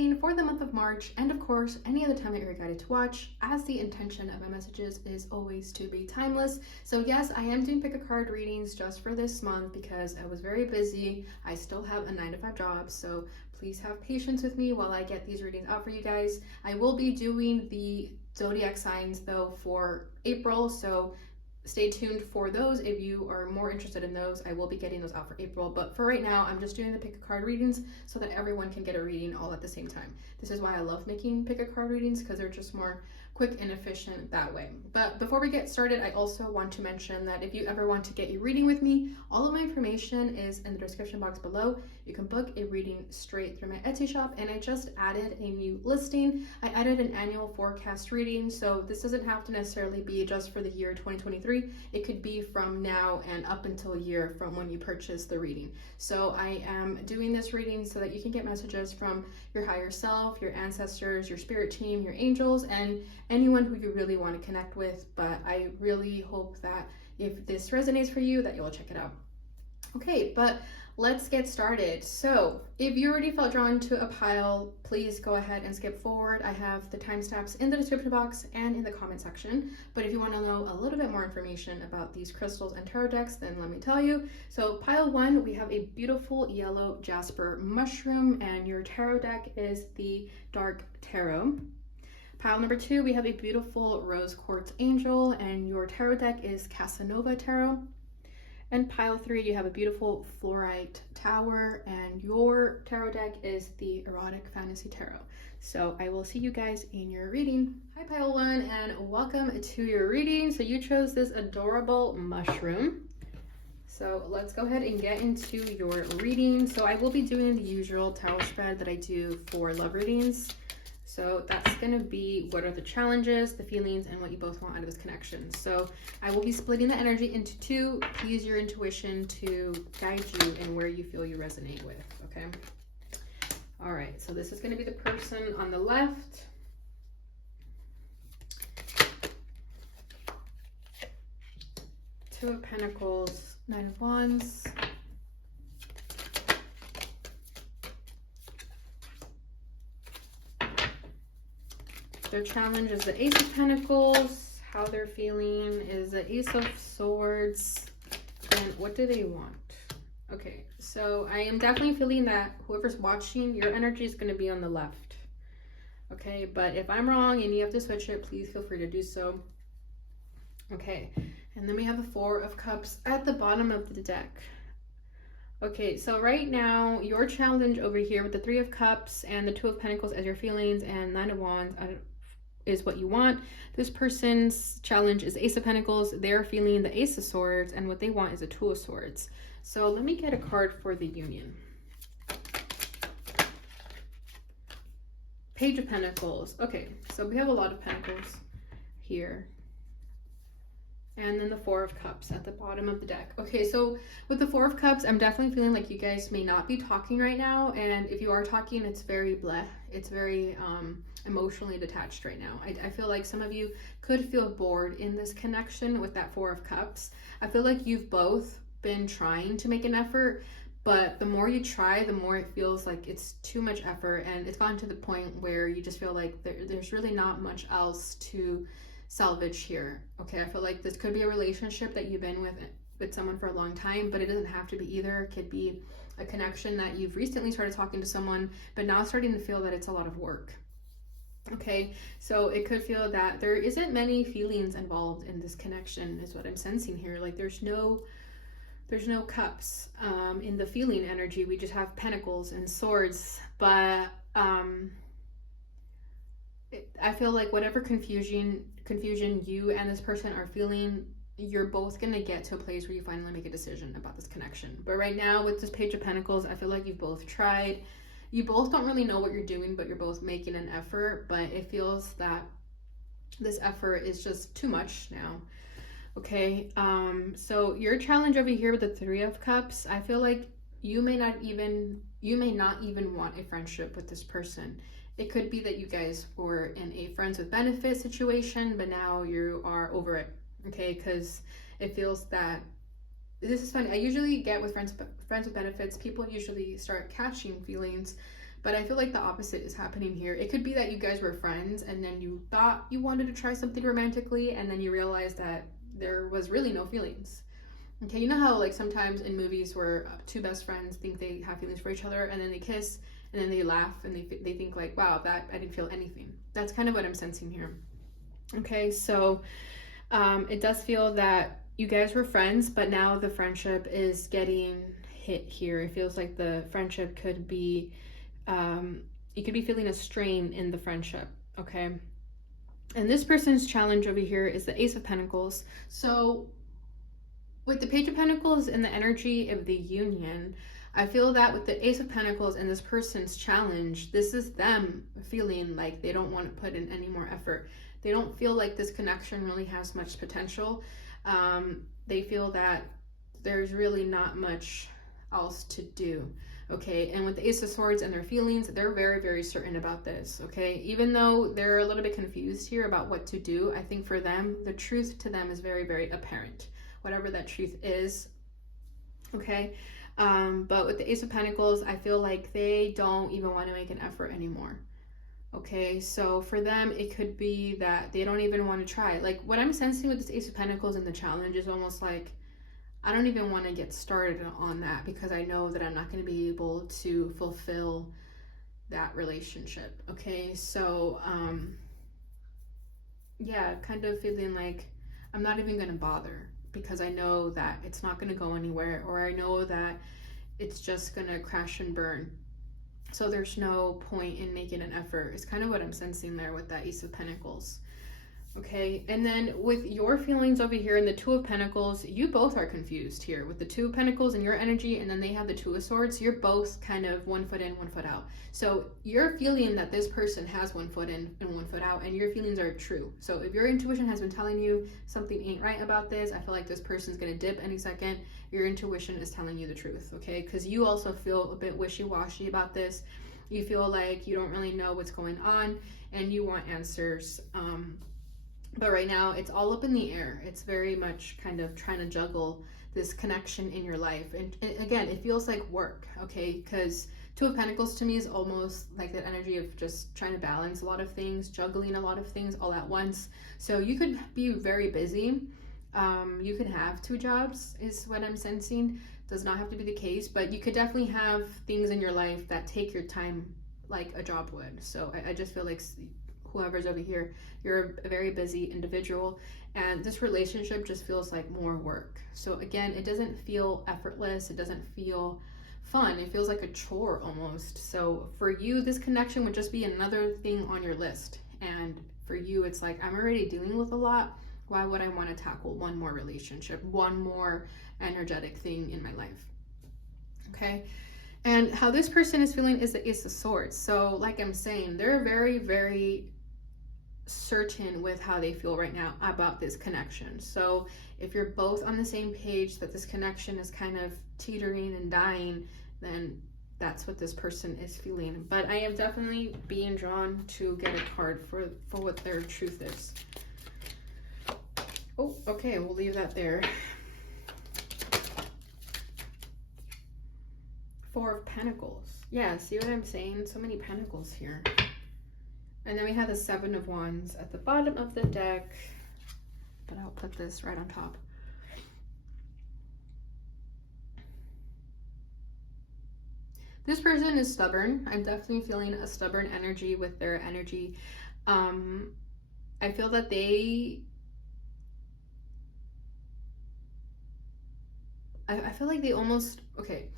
reading for the month of March, and of course, any other time that you're guided to watch, as the intention of my messages is always to be timeless. So yes, I am doing pick a card readings just for this month because I was very busy. I still have a 9-to-5 job, so please have patience with me while I get these readings out for you guys. I will be doing the zodiac signs though for April, so stay tuned for those. If you are more interested in those, I will be getting those out for April. But for right now, I'm just doing the pick a card readings so that everyone can get a reading all at the same time. This is why I love making pick a card readings, because they're just more quick and efficient that way. But before we get started, I also want to mention that if you ever want to get a reading with me, all of my information is in the description box below. You can book a reading straight through my Etsy shop, and I just added a new listing. I added an annual forecast reading, so this doesn't have to necessarily be just for the year 2023. It could be from now and up until a year from when you purchase the reading. So I am doing this reading so that you can get messages from your higher self, your ancestors, your spirit team, your angels, and anyone who you really want to connect with. But I really hope that if this resonates for you, that you'll check it out. Okay, but let's get started. So if you already felt drawn to a pile, please go ahead and skip forward. I have the timestamps in the description box and in the comment section. But if you want to know a little bit more information about these crystals and tarot decks, then let me tell you. So pile 1, we have a beautiful yellow jasper mushroom, and your tarot deck is the dark tarot. Pile number 2, we have a beautiful rose quartz angel, and your tarot deck is Casanova Tarot. And pile 3, you have a beautiful fluorite tower, and your tarot deck is the erotic fantasy tarot. So I will see you guys in your reading. Hi pile 1, and welcome to your reading. So you chose this adorable mushroom. So let's go ahead and get into your reading. So I will be doing the usual tarot spread that I do for love readings. So that's going to be what are the challenges, the feelings, and what you both want out of this connection. So I will be splitting the energy into 2. Use your intuition to guide you in where you feel you resonate with, okay? All right, so this is going to be the person on the left. Two of Pentacles, 9 of Wands. Their challenge is the Ace of Pentacles. How they're feeling is the Ace of Swords. And what do they want? Okay, so I am definitely feeling that whoever's watching, your energy is going to be on the left. Okay, but if I'm wrong and you have to switch it, please feel free to do so. Okay, and then we have the 4 of Cups at the bottom of the deck. Okay, so right now, your challenge over here with the 3 of Cups and the 2 of Pentacles as your feelings and 9 of Wands is what you want. This person's challenge is Ace of Pentacles. They're feeling the Ace of Swords, and what they want is a 2 of Swords. So let me get a card for the union. Page of Pentacles. Okay, so we have a lot of Pentacles here. And then the 4 of Cups at the bottom of the deck. Okay, so with the 4 of Cups, I'm definitely feeling like you guys may not be talking right now. And if you are talking, it's very bleh. It's very emotionally detached right now. I feel like some of you could feel bored in this connection with that 4 of Cups. I feel like you've both been trying to make an effort, but the more you try, the more it feels like it's too much effort. And it's gotten to the point where you just feel like there's really not much else to salvage here. Okay, I feel like this could be a relationship that you've been with someone for a long time, but it doesn't have to be either. It could be a connection that you've recently started talking to someone, but now starting to feel that it's a lot of work. Okay, so it could feel that there isn't many feelings involved in this connection is what I'm sensing here. Like there's no cups in the feeling energy. We just have pentacles and swords, but I feel like whatever confusion you and this person are feeling, you're both going to get to a place where you finally make a decision about this connection. But right now with this Page of Pentacles, I feel like you've both tried. You both don't really know what you're doing, but you're both making an effort. But it feels that this effort is just too much now. Okay, so your challenge over here with the 3 of Cups, I feel like you may not even want a friendship with this person. It could be that you guys were in a friends with benefit situation, but now you are over it. Okay, because it feels that this is funny. I usually get with friends with benefits, people usually start catching feelings, But I feel like the opposite is happening here. It could be that you guys were friends and then you thought you wanted to try something romantically and then you realized that there was really no feelings. Okay, you know how like sometimes in movies where two best friends think they have feelings for each other and then they kiss and then they laugh and they think like, wow, that I didn't feel anything. That's kind of what I'm sensing here. Okay, so it does feel that you guys were friends, but now the friendship is getting hit here. It feels like the friendship could be, you could be feeling a strain in the friendship, okay? And this person's challenge over here is the Ace of Pentacles. So with the Page of Pentacles and the energy of the union, I feel that with the Ace of Pentacles and this person's challenge, this is them feeling like they don't want to put in any more effort. They don't feel like this connection really has much potential. They feel that there's really not much else to do. Okay, and with the Ace of Swords and their feelings, they're very, very certain about this, okay? Even though they're a little bit confused here about what to do, I think for them, the truth to them is very, very apparent, whatever that truth is, okay? But with the Ace of Pentacles, I feel like they don't even want to make an effort anymore, okay? So for them, it could be that they don't even want to try. Like, what I'm sensing with this Ace of Pentacles and the challenge is almost like, I don't even want to get started on that because I know that I'm not going to be able to fulfill that relationship. Okay, so yeah, kind of feeling like I'm not even going to bother because I know that it's not going to go anywhere, or I know that it's just going to crash and burn. So there's no point in making an effort. It's kind of what I'm sensing there with that Ace of Pentacles. Okay, and then with your feelings over here in the Two of Pentacles, you both are confused here with the Two of Pentacles and your energy, and then they have the Two of Swords. You're both kind of 1 foot in, 1 foot out. So you're feeling that this person has 1 foot in and 1 foot out, and your feelings are true. So if your intuition has been telling you something ain't right about this, I feel like this person's gonna dip any second. Your intuition is telling you the truth, okay? Because you also feel a bit wishy-washy about this. You feel like you don't really know what's going on, and you want answers. But right now, it's all up in the air. It's very much kind of trying to juggle this connection in your life. And again, it feels like work, okay? Because Two of Pentacles to me is almost like that energy of just trying to balance a lot of things, juggling a lot of things all at once. So you could be very busy. You could have 2 jobs is what I'm sensing. Does not have to be the case, but you could definitely have things in your life that take your time like a job would. So I just feel like whoever's over here, you're a very busy individual, and this relationship just feels like more work. So again, it doesn't feel effortless. It doesn't feel fun. It feels like a chore almost. So for you, this connection would just be another thing on your list. And for you, it's like, I'm already dealing with a lot. Why would I want to tackle one more relationship, one more energetic thing in my life? Okay. And how this person is feeling is the Ace of Swords. So like I'm saying, they're very, very certain with how they feel right now about this connection. So if you're both on the same page that this connection is kind of teetering and dying, then that's what this person is feeling. But I am definitely being drawn to get a card for what their truth is. Oh, okay, we'll leave that there. 4 of Pentacles. Yeah, see what I'm saying? So many pentacles here. And then we have the 7 of Wands at the bottom of the deck, but I'll put this right on top. This person is stubborn. I'm definitely feeling a stubborn energy with their energy. I feel that I feel like they almost, okay,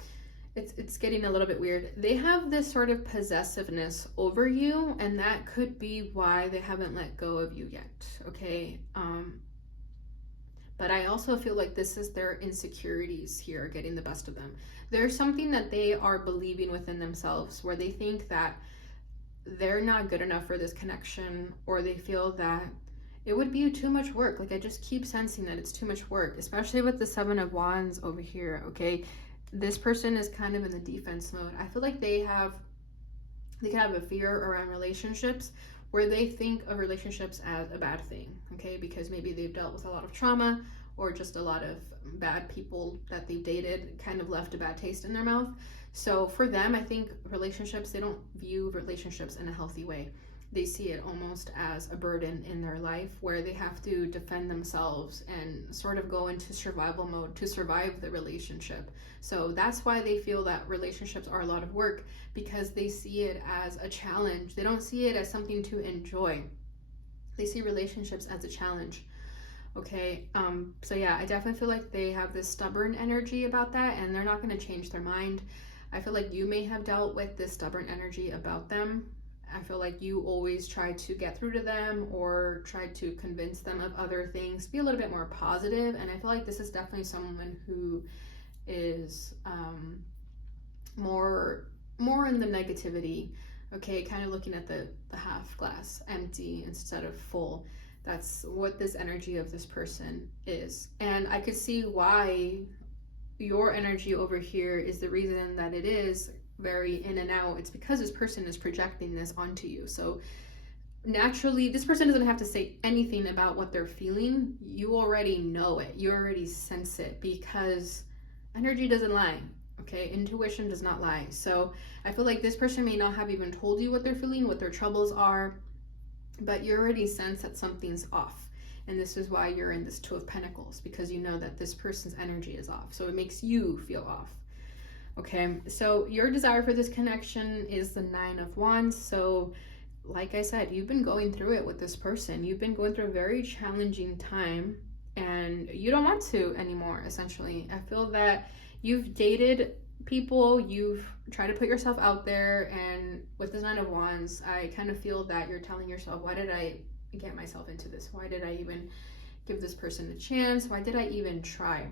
it's getting a little bit weird. They have this sort of possessiveness over you, and that could be why they haven't let go of you yet, okay? But I also feel like this is their insecurities here getting the best of them. There's something that they are believing within themselves where they think that they're not good enough for this connection, or they feel that it would be too much work. Like, I just keep sensing that it's too much work, especially with the 7 of Wands over here, okay? This person is kind of in the defense mode. I feel like they could have a fear around relationships where they think of relationships as a bad thing, okay? Because maybe they've dealt with a lot of trauma, or just a lot of bad people that they dated kind of left a bad taste in their mouth. So for them, I think relationships, they don't view relationships in a healthy way. They see it almost as a burden in their life where they have to defend themselves and sort of go into survival mode to survive the relationship. So that's why they feel that relationships are a lot of work, because they see it as a challenge. They don't see it as something to enjoy. They see relationships as a challenge. Okay, so yeah, I definitely feel like they have this stubborn energy about that, and they're not going to change their mind. I feel like you may have dealt with this stubborn energy about them. I feel like you always try to get through to them or try to convince them of other things, be a little bit more positive. And I feel like this is definitely someone who is more in the negativity. Okay, kind of looking at the half glass empty instead of full. That's what this energy of this person is. And I could see why your energy over here is the reason that it is very in and out. It's because this person is projecting this onto you. So naturally, this person doesn't have to say anything about what they're feeling. You already know it. You already sense it, because energy doesn't lie. Okay, intuition does not lie. So I feel like this person may not have even told you what they're feeling, what their troubles are, but you already sense that something's off. And this is why you're in this Two of Pentacles, because you know that this person's energy is off. So it makes you feel off. Okay, so your desire for this connection is the Nine of Wands. So like I said, you've been going through it with this person. You've been going through a very challenging time, and you don't want to anymore, essentially. I feel that you've dated people, you've tried to put yourself out there, and with this Nine of Wands, I kind of feel that you're telling yourself, why did I get myself into this? Why did I even give this person a chance? Why did I even try?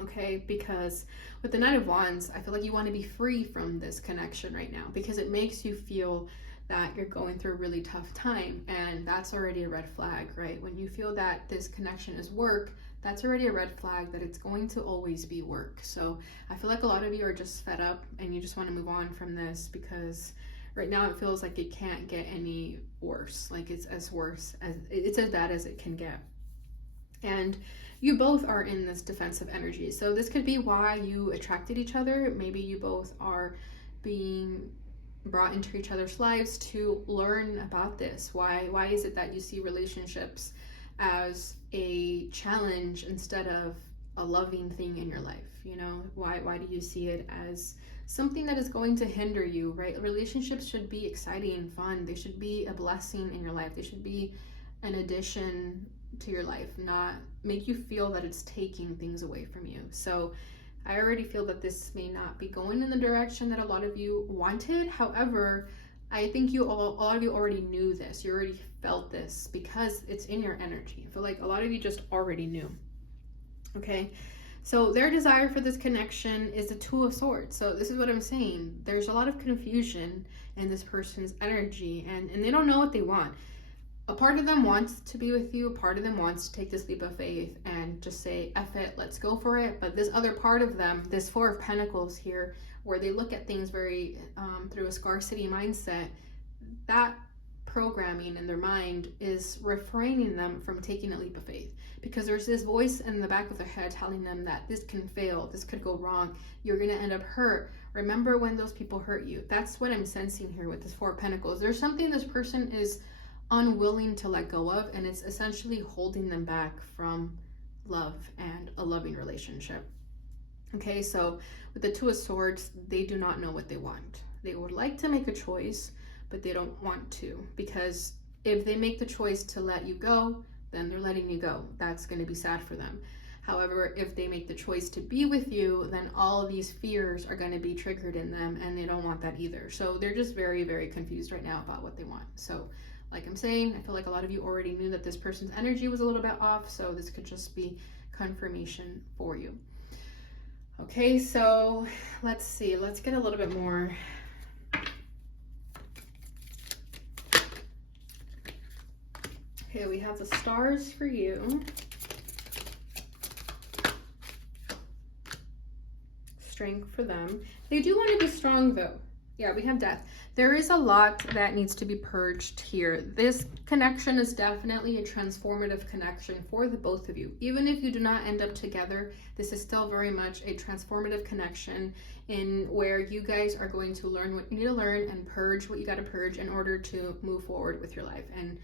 Okay, because with the Nine of Wands, I feel like you want to be free from this connection right now, because it makes you feel that you're going through a really tough time, and that's already a red flag, right? When you feel that this connection is work, that's already a red flag that it's going to always be work. So I feel like a lot of you are just fed up and you just want to move on from this, because right now it feels like it can't get any worse. Like it's as bad as it can get. And you both are in this defensive energy. So this could be why you attracted each other. Maybe you both are being brought into each other's lives to learn about this. Why is it that you see relationships as a challenge instead of a loving thing in your life? You know, why do you see it as something that is going to hinder you, right? Relationships should be exciting and fun. They should be a blessing in your life. They should be an addition to your life, not make you feel that it's taking things away from you. So I already feel that this may not be going in the direction that a lot of you wanted. However, I think a lot of you already knew this. You already felt this because it's in your energy. I feel like a lot of you just already knew. Okay, so their desire for this connection is the Two of Swords. So this is what I'm saying. There's a lot of confusion in this person's energy, and they don't know what they want. A part of them wants to be with you. A part of them wants to take this leap of faith and just say, F it, let's go for it. But this other part of them, this Four of Pentacles here, where they look at things very through a scarcity mindset, that programming in their mind is refraining them from taking a leap of faith, because there's this voice in the back of their head telling them that this can fail, this could go wrong, you're gonna end up hurt. Remember when those people hurt you? That's what I'm sensing here with this Four of Pentacles. There's something this person is unwilling to let go of, and it's essentially holding them back from love and a loving relationship. Okay, so with the Two of Swords, they do not know what they want. They would like to make a choice, but they don't want to, because if they make the choice to let you go, then they're letting you go. That's going to be sad for them. However, if they make the choice to be with you, then all of these fears are going to be triggered in them, and they don't want that either. So they're just very, very confused right now about what they want. So like I'm saying, I feel like a lot of you already knew that this person's energy was a little bit off, so this could just be confirmation for you. Okay, so let's see. Let's get a little bit more. Okay, we have the stars for you. Strength for them. They do want to be strong though. Yeah, we have death. There is a lot that needs to be purged here. This connection is definitely a transformative connection for the both of you. Even if you do not end up together, this is still very much a transformative connection in where you guys are going to learn what you need to learn and purge what you got to purge in order to move forward with your life and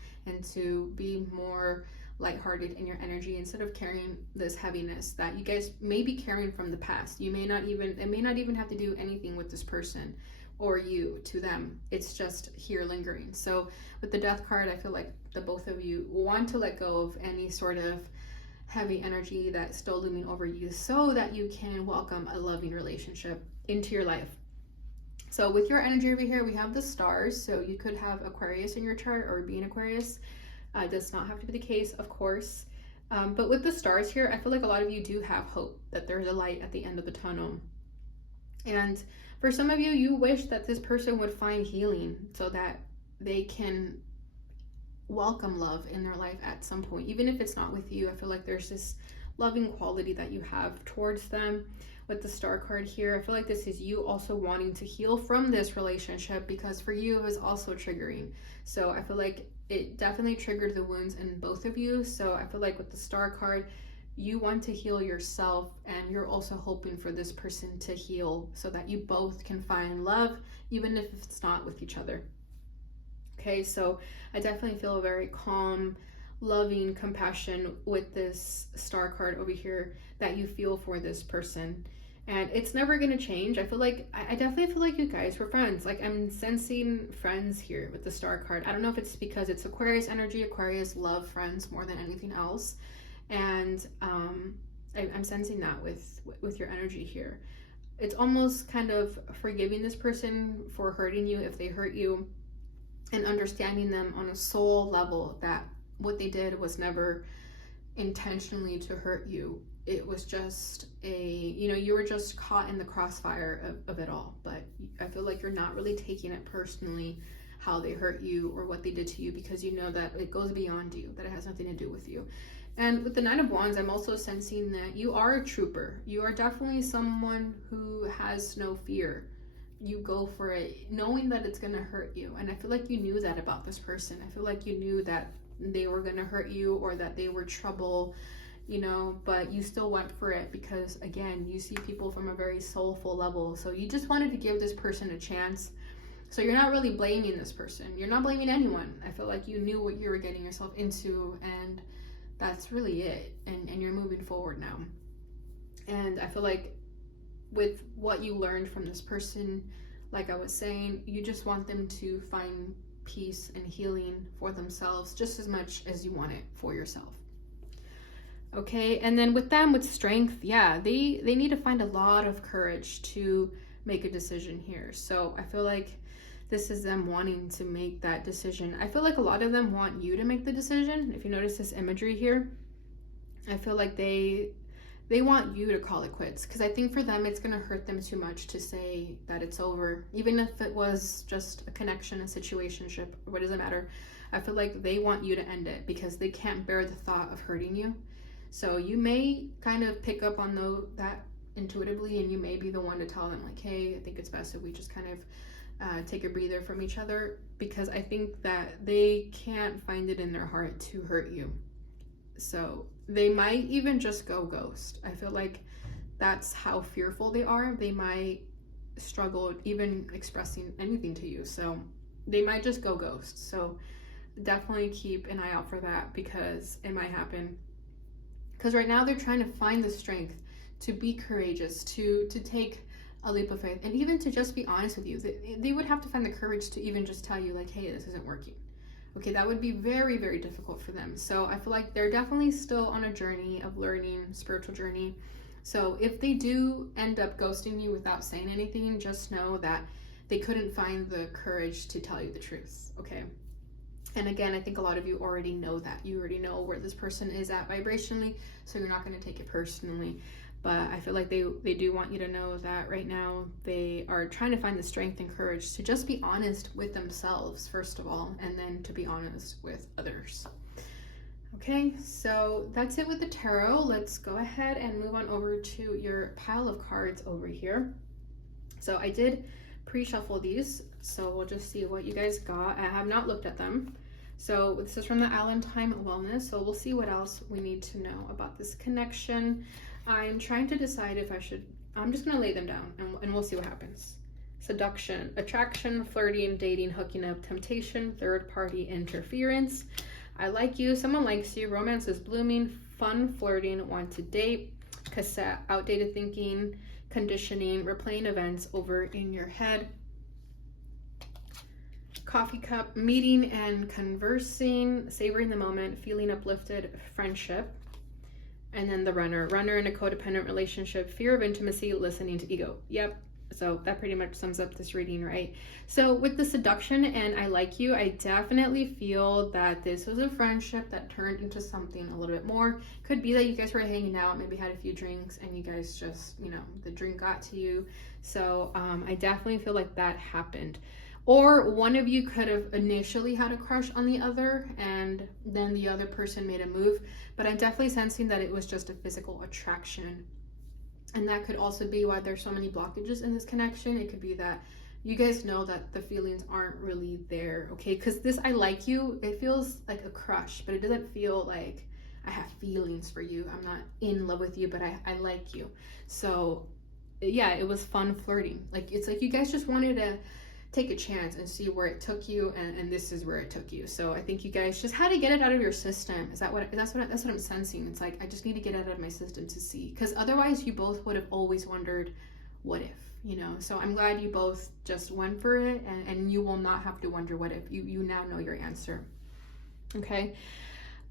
to be more lighthearted in your energy instead of carrying this heaviness that you guys may be carrying from the past. It may not even have to do anything with this person or you to them. It's just here lingering. So with the Death card, I feel like the both of you want to let go of any sort of heavy energy that's still looming over you so that you can welcome a loving relationship into your life. So with your energy over here, we have the stars. So you could have Aquarius in your chart or be an Aquarius. It does not have to be the case, of course. But with the stars here, I feel like a lot of you do have hope that there's a light at the end of the tunnel. And for some of you, you wish that this person would find healing so that they can welcome love in their life at some point. Even if it's not with you, I feel like there's this loving quality that you have towards them. With the star card here, I feel like this is you also wanting to heal from this relationship, because for you it was also triggering. So I feel like it definitely triggered the wounds in both of you. So I feel like with the star card, you want to heal yourself, and you're also hoping for this person to heal so that you both can find love, even if it's not with each other. Okay, so I definitely feel a very calm, loving compassion with this star card over here that you feel for this person. And it's never going to change. I feel like, I definitely feel like you guys were friends. Like, I'm sensing friends here with the star card. I don't know if it's because it's Aquarius energy. Aquarius love friends more than anything else. And I'm sensing that with your energy here. It's almost kind of forgiving this person for hurting you if they hurt you, and understanding them on a soul level that what they did was never intentionally to hurt you. It was just you were just caught in the crossfire of it all. But I feel like you're not really taking it personally how they hurt you or what they did to you, because you know that it goes beyond you, that it has nothing to do with you. And with the Nine of Wands, I'm also sensing that you are a trooper. You are definitely someone who has no fear. You go for it knowing that it's going to hurt you. And I feel like you knew that about this person. I feel like you knew that they were going to hurt you or that they were trouble, but you still went for it because, again, you see people from a very soulful level. So you just wanted to give this person a chance. So you're not really blaming this person. You're not blaming anyone. I feel like you knew what you were getting yourself into, and that's really it. And you're moving forward now. And I feel like with what you learned from this person, like I was saying, you just want them to find peace and healing for themselves just as much as you want it for yourself. Okay, and then with them, with strength, yeah, they need to find a lot of courage to make a decision here. So I feel like this is them wanting to make that decision. I feel like a lot of them want you to make the decision. If you notice this imagery here, I feel like they want you to call it quits, because I think for them it's going to hurt them too much to say that it's over, even if it was just a connection, a situationship, what does it matter? I feel like they want you to end it because they can't bear the thought of hurting you. So you may kind of pick up on that intuitively, and you may be the one to tell them like, hey, I think it's best if we just kind of take a breather from each other, because I think that they can't find it in their heart to hurt you. So they might even just go ghost. I feel like that's how fearful they are. They might struggle even expressing anything to you. So they might just go ghost. So definitely keep an eye out for that, because it might happen. Because right now they're trying to find the strength to be courageous, to take a leap of faith, and even to just be honest with you. They would have to find the courage to even just tell you like, hey, this isn't working. Okay, that would be very, very difficult for them. So I feel like they're definitely still on a journey of learning, spiritual journey. So if they do end up ghosting you without saying anything, just know that they couldn't find the courage to tell you the truth, okay? And again, I think a lot of you already know that. You already know where this person is at vibrationally, so you're not going to take it personally. But I feel like they do want you to know that right now they are trying to find the strength and courage to just be honest with themselves, first of all, and then to be honest with others. Okay, so that's it with the tarot. Let's go ahead and move on over to your pile of cards over here. So I did pre-shuffle these, so we'll just see what you guys got. I have not looked at them. So this is from the Alentine Wellness, so we'll see what else we need to know about this connection. I'm trying to decide if I should I'm just going to lay them down and we'll see what happens. Seduction, attraction, flirting, dating, hooking up, temptation, third party interference. I like you, someone likes you, romance is blooming, fun, flirting, want to date, cassette, outdated thinking, conditioning, replaying events over in your head. Coffee cup, meeting and conversing, savoring the moment, feeling uplifted, friendship. And then the runner in a codependent relationship, fear of intimacy, listening to ego. Yep. So that pretty much sums up this reading, right? So with the seduction and I like you, I definitely feel that this was a friendship that turned into something a little bit more. Could be that you guys were hanging out, maybe had a few drinks, and you guys just, the drink got to you. So I definitely feel like that happened. Or one of you could have initially had a crush on the other and then the other person made a move. But I'm definitely sensing that it was just a physical attraction. And that could also be why there's so many blockages in this connection. It could be that you guys know that the feelings aren't really there, okay? Because this I like you, it feels like a crush, but it doesn't feel like I have feelings for you. I'm not in love with you, but I like you. So yeah, it was fun flirting. Like, it's like you guys just wanted to take a chance and see where it took you, and this is where it took you. So I think you guys just had to get it out of your system. That's what I'm sensing. It's like, I just need to get it out of my system to see, because otherwise you both would have always wondered, what if, so I'm glad you both just went for it, and you will not have to wonder what if. You now know your answer. Okay.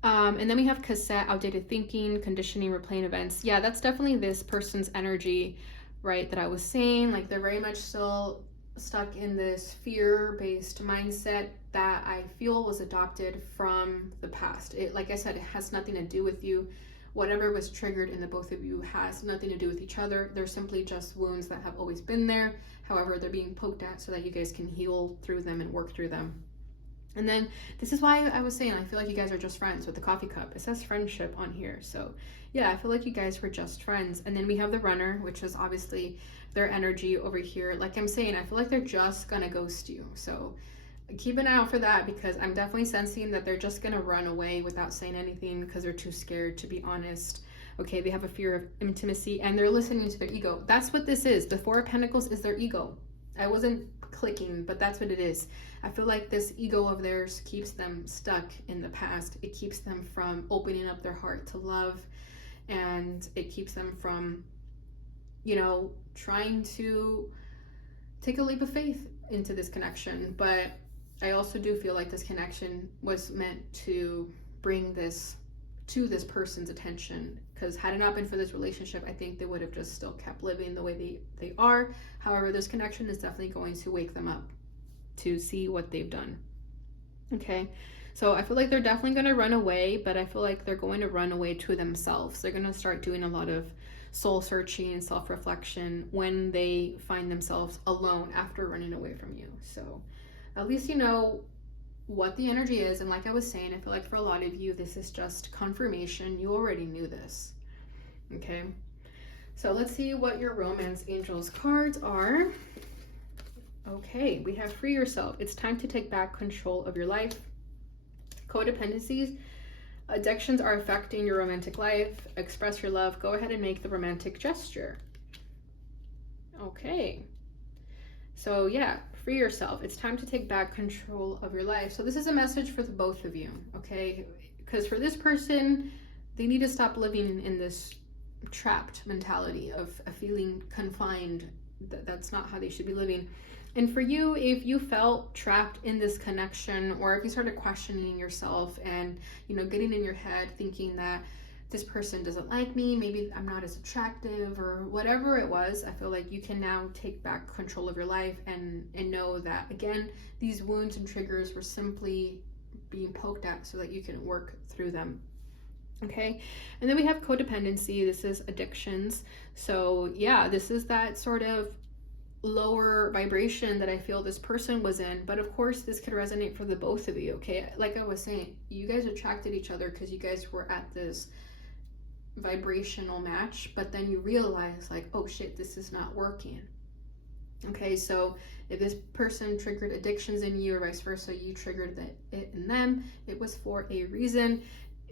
And then we have cassette, outdated thinking, conditioning, replaying events. Yeah, that's definitely this person's energy, right, that I was saying. Like, they're very much still stuck in this fear-based mindset that I feel was adopted from the past. It, like I said, it has nothing to do with you. Whatever was triggered in the both of you has nothing to do with each other. They're simply just wounds that have always been there. However, they're being poked at so that you guys can heal through them and work through them. And then this is why I was saying I feel like you guys are just friends with the coffee cup. It says friendship on here. So yeah, I feel like you guys were just friends. And then we have the runner, which is obviously their energy over here. Like I'm saying, I feel like they're just gonna ghost you. So keep an eye out for that, because I'm definitely sensing that they're just gonna run away without saying anything because they're too scared to be honest. Okay, they have a fear of intimacy and they're listening to their ego. That's what this is. The Four of Pentacles is their ego. I wasn't clicking, but that's what it is. I feel like this ego of theirs keeps them stuck in the past. It keeps them from opening up their heart to love, and it keeps them from, trying to take a leap of faith into this connection. But I also do feel like this connection was meant to bring this to this person's attention, because had it not been for this relationship, I think they would have just still kept living the way they are. However, this connection is definitely going to wake them up to see what they've done. Okay, so I feel like they're definitely going to run away, but I feel like they're going to run away to themselves. They're going to start doing a lot of soul searching and self-reflection when they find themselves alone after running away from you. So at least you know what the energy is. And like I was saying, I feel like for a lot of you, this is just confirmation. You already knew this. Okay, so let's see what your romance angels cards are. Okay, we have free yourself. It's time to take back control of your life. Codependencies, addictions are affecting your romantic life. Express your love. Go ahead and make the romantic gesture. Okay, so yeah, free yourself. It's time to take back control of your life. So this is a message for the both of you, okay? Because for this person, they need to stop living in this trapped mentality of feeling confined. That's not how they should be living. And for you, if you felt trapped in this connection, or if you started questioning yourself and, getting in your head thinking that this person doesn't like me, maybe I'm not as attractive, or whatever it was, I feel like you can now take back control of your life and know that, again, these wounds and triggers were simply being poked at so that you can work through them. Okay, and then we have codependency. This is addictions. So yeah, this is that sort of lower vibration that I feel this person was in. But of course, this could resonate for the both of you. Okay, like I was saying, you guys attracted each other because you guys were at this vibrational match, but then you realize, like, oh shit, this is not working. Okay, so if this person triggered addictions in you, or vice versa, you triggered it in them, it was for a reason.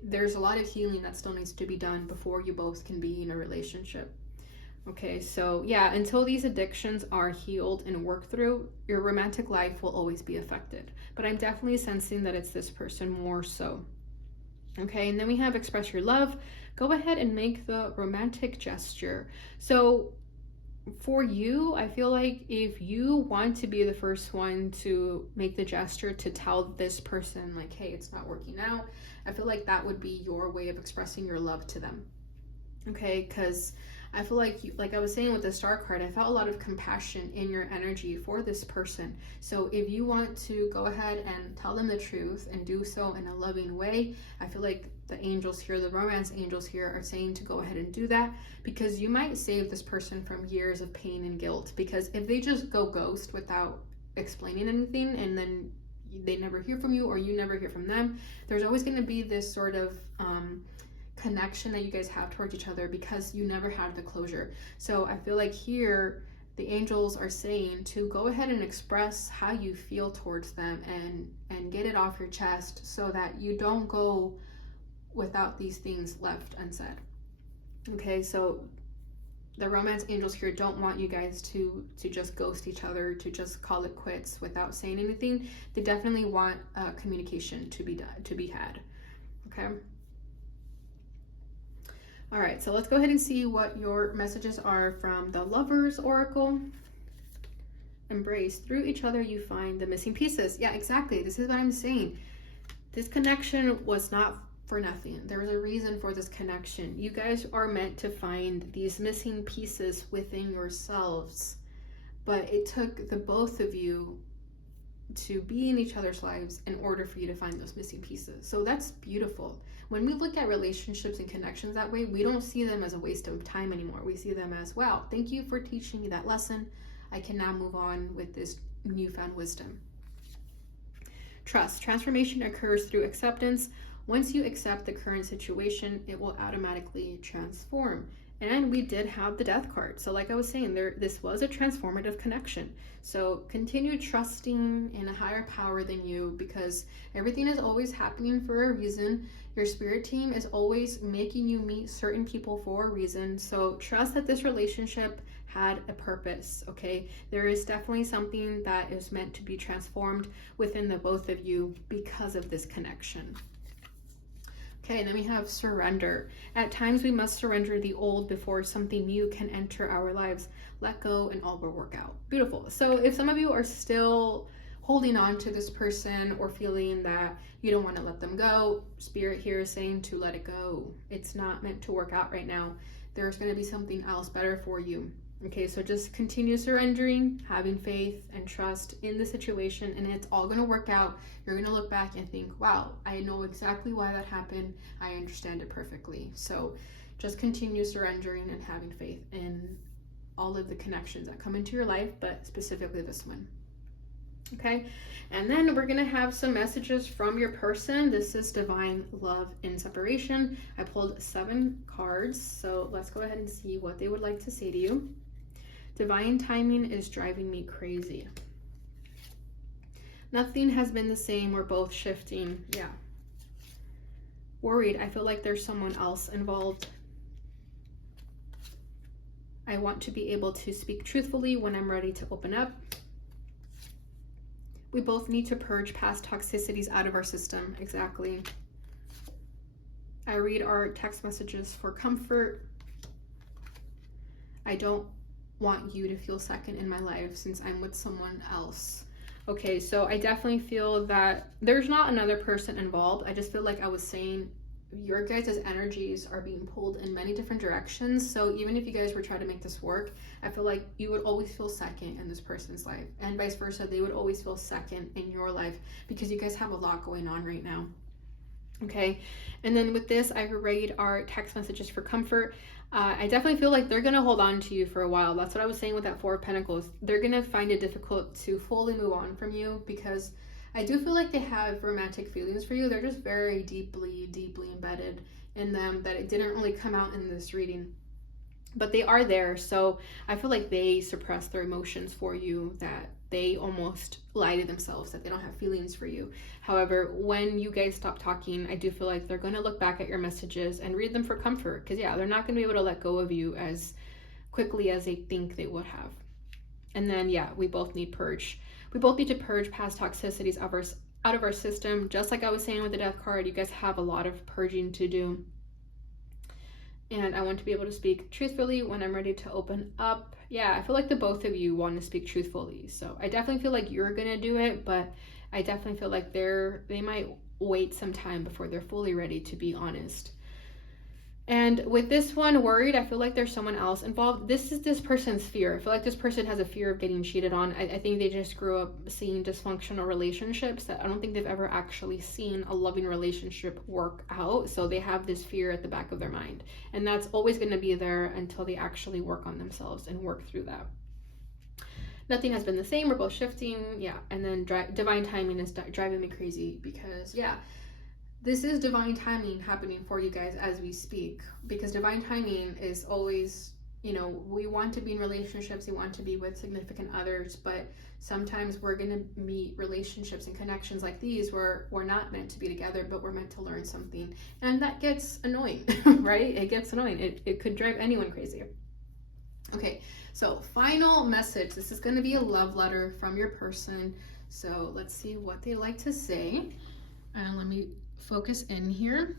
There's a lot of healing that still needs to be done before you both can be in a relationship. Okay, so yeah, until these addictions are healed and worked through, your romantic life will always be affected. But I'm definitely sensing that it's this person more so. Okay, and then we have express your love. Go ahead and make the romantic gesture. So for you, I feel like if you want to be the first one to make the gesture to tell this person, like, hey, it's not working out, I feel like that would be your way of expressing your love to them. Okay, because I feel like like I was saying with the star card, I felt a lot of compassion in your energy for this person. So if you want to go ahead and tell them the truth and do so in a loving way, I feel like the angels here, the romance angels here, are saying to go ahead and do that, because you might save this person from years of pain and guilt. Because if they just go ghost without explaining anything, and then they never hear from you or you never hear from them, there's always going to be this sort of connection that you guys have towards each other because you never had the closure. So I feel like here the angels are saying to go ahead and express how you feel towards them and get it off your chest so that you don't go without these things left unsaid. Okay, so the romance angels here don't want you guys to just ghost each other, to just call it quits without saying anything. They definitely want communication to be had. Okay. All right, so let's go ahead and see what your messages are from the Lovers Oracle. Embrace. Through each other, you find the missing pieces. Yeah, exactly. This is what I'm saying. This connection was not for nothing. There was a reason for this connection. You guys are meant to find these missing pieces within yourselves, but it took the both of you to be in each other's lives in order for you to find those missing pieces. So that's beautiful. When we look at relationships and connections that way, we don't see them as a waste of time anymore. We see them as, wow, thank you for teaching me that lesson. I can now move on with this newfound wisdom. Trust. Transformation occurs through acceptance. Once you accept the current situation, it will automatically transform. And we did have the death card. So like I was saying, this was a transformative connection. So continue trusting in a higher power than you, because everything is always happening for a reason. Your spirit team is always making you meet certain people for a reason. So trust that this relationship had a purpose, okay? There is definitely something that is meant to be transformed within the both of you because of this connection. Okay, and then we have surrender. At times we must surrender the old before something new can enter our lives. Let go and all will work out. Beautiful. So if some of you are still holding on to this person or feeling that you don't want to let them go, Spirit here is saying to let it go. It's not meant to work out right now. There's going to be something else better for you. Okay, so just continue surrendering, having faith and trust in the situation, and it's all going to work out. You're going to look back and think, wow, I know exactly why that happened. I understand it perfectly. So just continue surrendering and having faith in all of the connections that come into your life, but specifically this one. Okay, and then we're going to have some messages from your person. This is Divine Love in Separation. I pulled 7 cards, so let's go ahead and see what they would like to say to you. Divine timing is driving me crazy. Nothing has been the same. We're both shifting. Yeah. Worried. I feel like there's someone else involved. I want to be able to speak truthfully when I'm ready to open up. We both need to purge past toxicities out of our system. Exactly. I read our text messages for comfort. I don't want you to feel second in my life since I'm with someone else. Okay, so I definitely feel that there's not another person involved. I just feel like I was saying your guys' energies are being pulled in many different directions. So even if you guys were trying to make this work, I feel like you would always feel second in this person's life, and vice versa. They would always feel second in your life because you guys have a lot going on right now. Okay, and then with this, I read our text messages for comfort. I definitely feel like they're going to hold on to you for a while. That's what I was saying with that 4 of Pentacles. They're going to find it difficult to fully move on from you because I do feel like they have romantic feelings for you. They're just very deeply, deeply embedded in them that it didn't really come out in this reading. But they are there, so I feel like they suppress their emotions for you, that they almost lie to themselves that they don't have feelings for you. However, when you guys stop talking, I do feel like they're going to look back at your messages and read them for comfort, because yeah, they're not going to be able to let go of you as quickly as they think they would have. And then, yeah, we both need purge. We both need to purge past toxicities out of our system. Just like I was saying with the death card, you guys have a lot of purging to do. And I want to be able to speak truthfully when I'm ready to open up. Yeah, I feel like the both of you want to speak truthfully. So I definitely feel like you're going to do it, but I definitely feel like they might wait some time before they're fully ready to be honest. And with this one, worried, I feel like there's someone else involved. This is this person's fear. I feel like this person has a fear of getting cheated on. I think they just grew up seeing dysfunctional relationships that I don't think they've ever actually seen a loving relationship work out. So they have this fear at the back of their mind. And that's always going to be there until they actually work on themselves and work through that. Nothing has been the same. We're both shifting. Yeah. And then divine timing is driving me crazy because, yeah, this is divine timing happening for you guys as we speak, because divine timing is always, you know, we want to be in relationships, we want to be with significant others, but sometimes we're going to meet relationships and connections like these where we're not meant to be together, but we're meant to learn something. And that gets annoying, right? It gets annoying. It could drive anyone crazy. Okay, so final message. This is going to be a love letter from your person. So let's see what they like to say. And let me focus in here.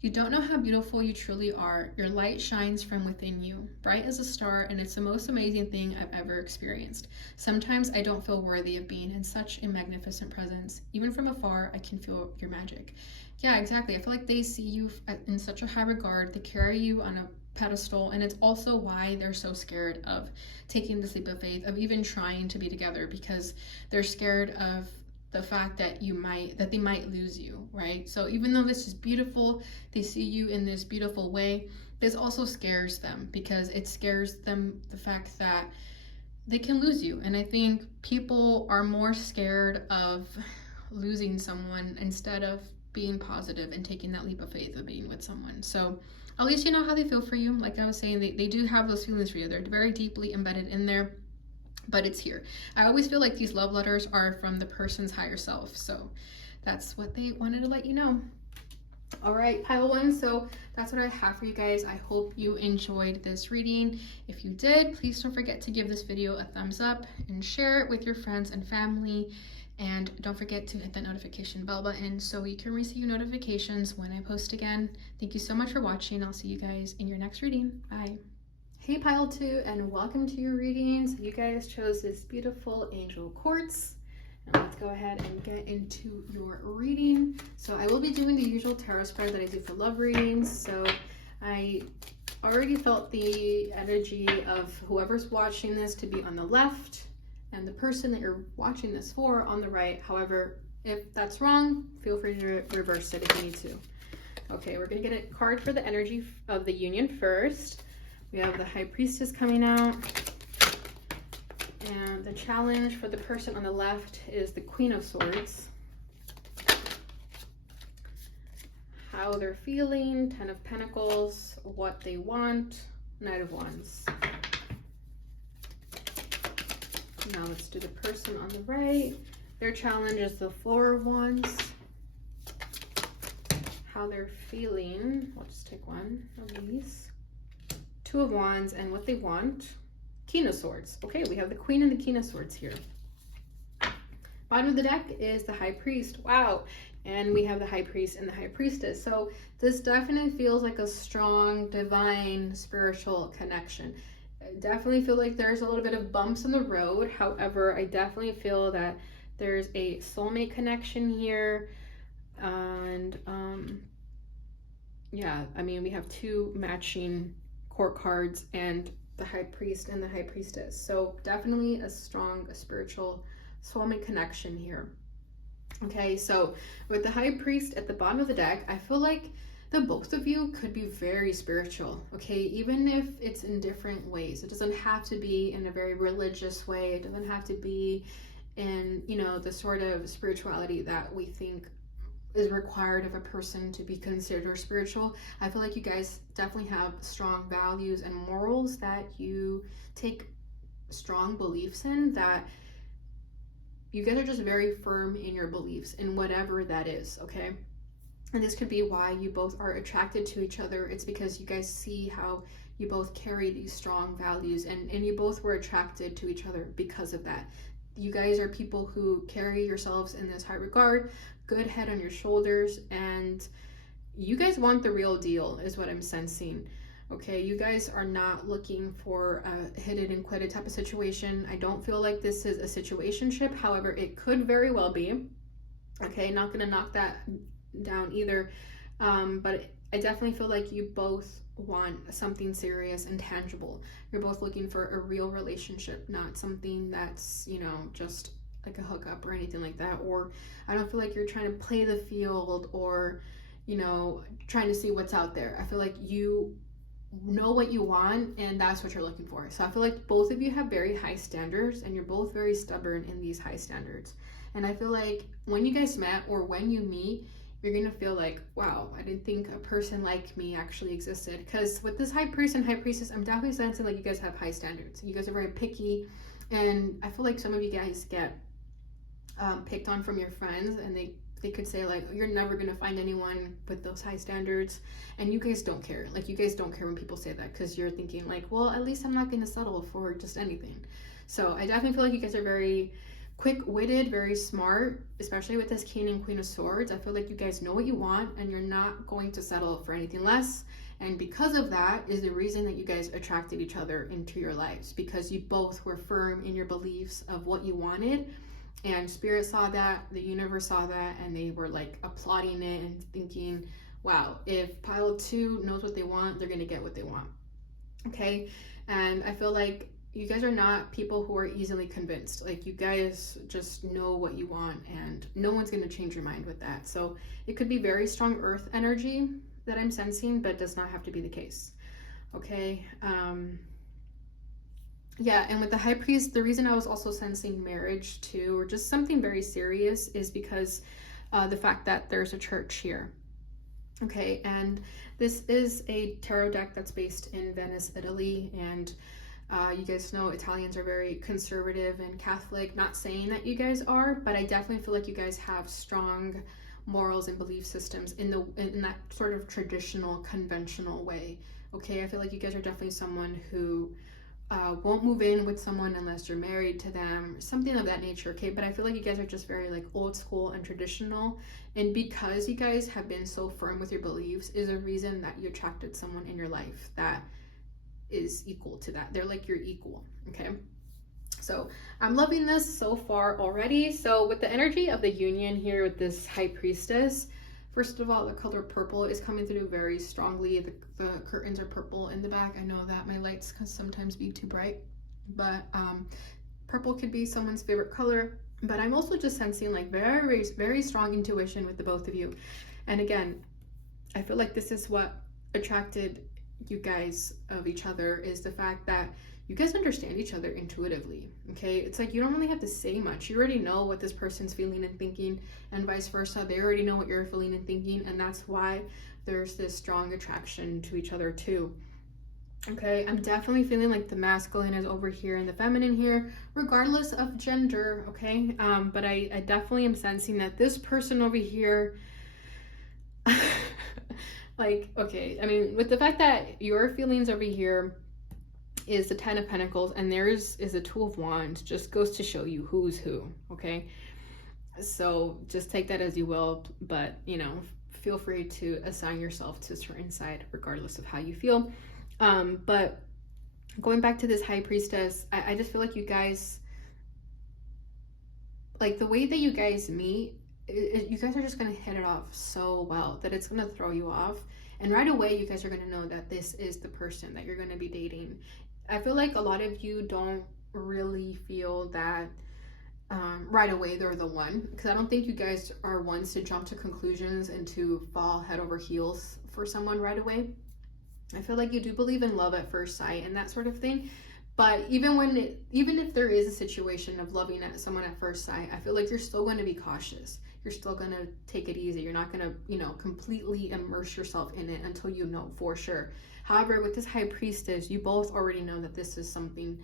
You don't know how beautiful you truly are. Your light shines from within you, bright as a star, and it's the most amazing thing I've ever experienced. Sometimes I don't feel worthy of being in such a magnificent presence. Even from afar, I can feel your magic. Yeah, exactly. I feel like they see you in such a high regard. They carry you on a pedestal, and it's also why they're so scared of taking this leap of faith, of even trying to be together, because they're scared of the fact that they might lose you, right? So even though this is beautiful, they see you in this beautiful way, this also scares them, because it scares them the fact that they can lose you. And I think people are more scared of losing someone instead of being positive and taking that leap of faith of being with someone. So at least you know how they feel for you. Like I was saying, they do have those feelings for you. They're very deeply embedded in there. But it's here. I always feel like these love letters are from the person's higher self. So that's what they wanted to let you know. All right, pile one. So that's what I have for you guys. I hope you enjoyed this reading. If you did, please don't forget to give this video a thumbs up and share it with your friends and family. And don't forget to hit that notification bell button so you can receive notifications when I post again. Thank you so much for watching. I'll see you guys in your next reading. Bye. Hey pile 2, and welcome to your readings. You guys chose this beautiful angel quartz, and let's go ahead and get into your reading. So I will be doing the usual tarot spread that I do for love readings. So I already felt the energy of whoever's watching this to be on the left and the person that you're watching this for on the right. However, if that's wrong, feel free to reverse it if you need to. Okay, we're gonna get a card for the energy of the union first. We have the High Priestess coming out, and the challenge for the person on the left is the Queen of Swords. How they're feeling, Ten of Pentacles, what they want, Knight of Wands. Now let's do the person on the right. Their challenge is the Four of Wands. How they're feeling, we'll just take one of these. Two of Wands, and what they want, King of Swords. Okay, we have the Queen and the King of Swords here. Bottom of the deck is the High Priest. Wow. And we have the High Priest and the High Priestess. So this definitely feels like a strong, divine, spiritual connection. I definitely feel like there's a little bit of bumps in the road. However, I definitely feel that there's a soulmate connection here. And yeah, I mean, we have two matching court cards and the High Priest and the High Priestess. So definitely a strong spiritual soulmate connection here. Okay, so with the High Priest at the bottom of the deck, I feel like the both of you could be very spiritual, okay? Even if it's in different ways. It doesn't have to be in a very religious way. It doesn't have to be in, you know, the sort of spirituality that we think is required of a person to be considered spiritual. I feel like you guys definitely have strong values and morals that you take strong beliefs in, that you guys are just very firm in your beliefs in whatever that is, okay? And this could be why you both are attracted to each other. It's because you guys see how you both carry these strong values, and you both were attracted to each other because of that. You guys are people who carry yourselves in this high regard, good head on your shoulders, and you guys want the real deal is what I'm sensing. Okay, you guys are not looking for a hit it and quit it type of situation. I don't feel like this is a situationship. However, it could very well be. Okay, not gonna knock that down either. But I definitely feel like you both want something serious and tangible. You're both looking for a real relationship, not something that's, just like a hookup or anything like that. Or I don't feel like you're trying to play the field or, trying to see what's out there. I feel like you know what you want and that's what you're looking for. So I feel like both of you have very high standards and you're both very stubborn in these high standards. And I feel like when you guys met or when you meet, you're gonna feel like, wow, I didn't think a person like me actually existed. Because with this high priest and high priestess, I'm definitely sensing like you guys have high standards. You guys are very picky, and I feel like some of you guys get picked on from your friends, and they could say like, you're never gonna find anyone with those high standards, and you guys don't care. Like, you guys don't care when people say that because you're thinking like, well, at least I'm not gonna settle for just anything. So I definitely feel like you guys are very quick-witted, very smart, especially with this King and Queen of Swords. I feel like you guys know what you want and you're not going to settle for anything less. And because of that is the reason that you guys attracted each other into your lives, because you both were firm in your beliefs of what you wanted. And Spirit saw that, the universe saw that, and they were like applauding it and thinking, wow, if pile 2 knows what they want, they're gonna get what they want. Okay, and I feel like you guys are not people who are easily convinced. Like, you guys just know what you want and no one's going to change your mind with that. So it could be very strong earth energy that I'm sensing, but does not have to be the case. Okay. Yeah, and with the high priest, the reason I was also sensing marriage too, or just something very serious, is because the fact that there's a church here. Okay, and this is a tarot deck that's based in Venice, Italy, and you guys know Italians are very conservative and Catholic. Not saying that you guys are, but I definitely feel like you guys have strong morals and belief systems in that sort of traditional, conventional way. Okay, I feel like you guys are definitely someone who won't move in with someone unless you're married to them, something of that nature. Okay, but I feel like you guys are just very like old school and traditional, and because you guys have been so firm with your beliefs is a reason that you attracted someone in your life that is equal to that. They're like your equal. Okay, so I'm loving this so far already. So with the energy of the union here with this high priestess, first of all, the color purple is coming through very strongly. The curtains are purple in the back. I know that my lights can sometimes be too bright, but purple could be someone's favorite color. But I'm also just sensing like very, very strong intuition with the both of you. And again, I feel like this is what attracted you guys of each other, is the fact that you guys understand each other intuitively. Okay, it's like you don't really have to say much. You already know what this person's feeling and thinking, and vice versa. They already know what you're feeling and thinking, and that's why there's this strong attraction to each other too. Okay, I'm definitely feeling like the masculine is over here and the feminine here, regardless of gender. Okay, but I definitely am sensing that this person over here like, okay, I mean, with the fact that your feelings over here is the 10 of Pentacles and theirs is a 2 of Wands, just goes to show you who's who. Okay, so just take that as you will, but feel free to assign yourself to a certain side regardless of how you feel. But going back to this high priestess, I just feel like you guys, like the way that you guys meet, you guys are just going to hit it off so well that it's going to throw you off. And right away, you guys are going to know that this is the person that you're going to be dating. I feel like a lot of you don't really feel that right away they're the one, because I don't think you guys are ones to jump to conclusions and to fall head over heels for someone right away. I feel like you do believe in love at first sight and that sort of thing. But even if there is a situation of loving at someone at first sight, I feel like you're still going to be cautious. You're still going to take it easy. You're not going to, completely immerse yourself in it until you know for sure. However, with this high priestess, you both already know that this is something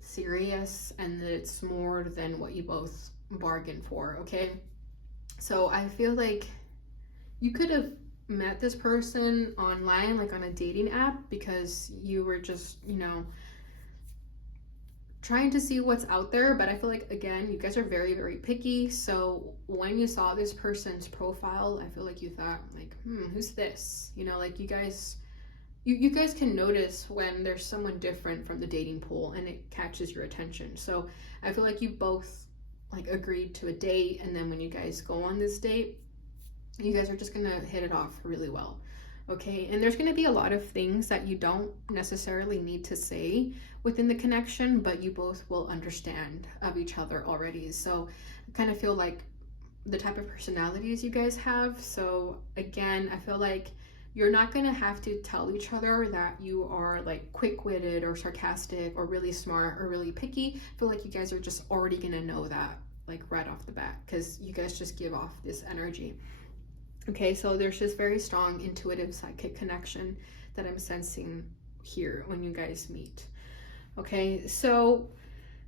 serious and that it's more than what you both bargained for. Okay, so I feel like you could have met this person online, like on a dating app, because you were just, trying to see what's out there. But I feel like, again, you guys are very, very picky. So when you saw this person's profile, I feel like you thought, like, who's this? Like, you guys can notice when there's someone different from the dating pool and it catches your attention. So I feel like you both like agreed to a date, and then when you guys go on this date, you guys are just gonna hit it off really well. Okay, and there's gonna be a lot of things that you don't necessarily need to say within the connection, but you both will understand of each other already. So I kind of feel like the type of personalities you guys have. So again, I feel like you're not gonna have to tell each other that you are like quick-witted or sarcastic or really smart or really picky. I feel like you guys are just already gonna know that like right off the bat, because you guys just give off this energy. Okay, so there's this very strong intuitive psychic connection that I'm sensing here when you guys meet. Okay, so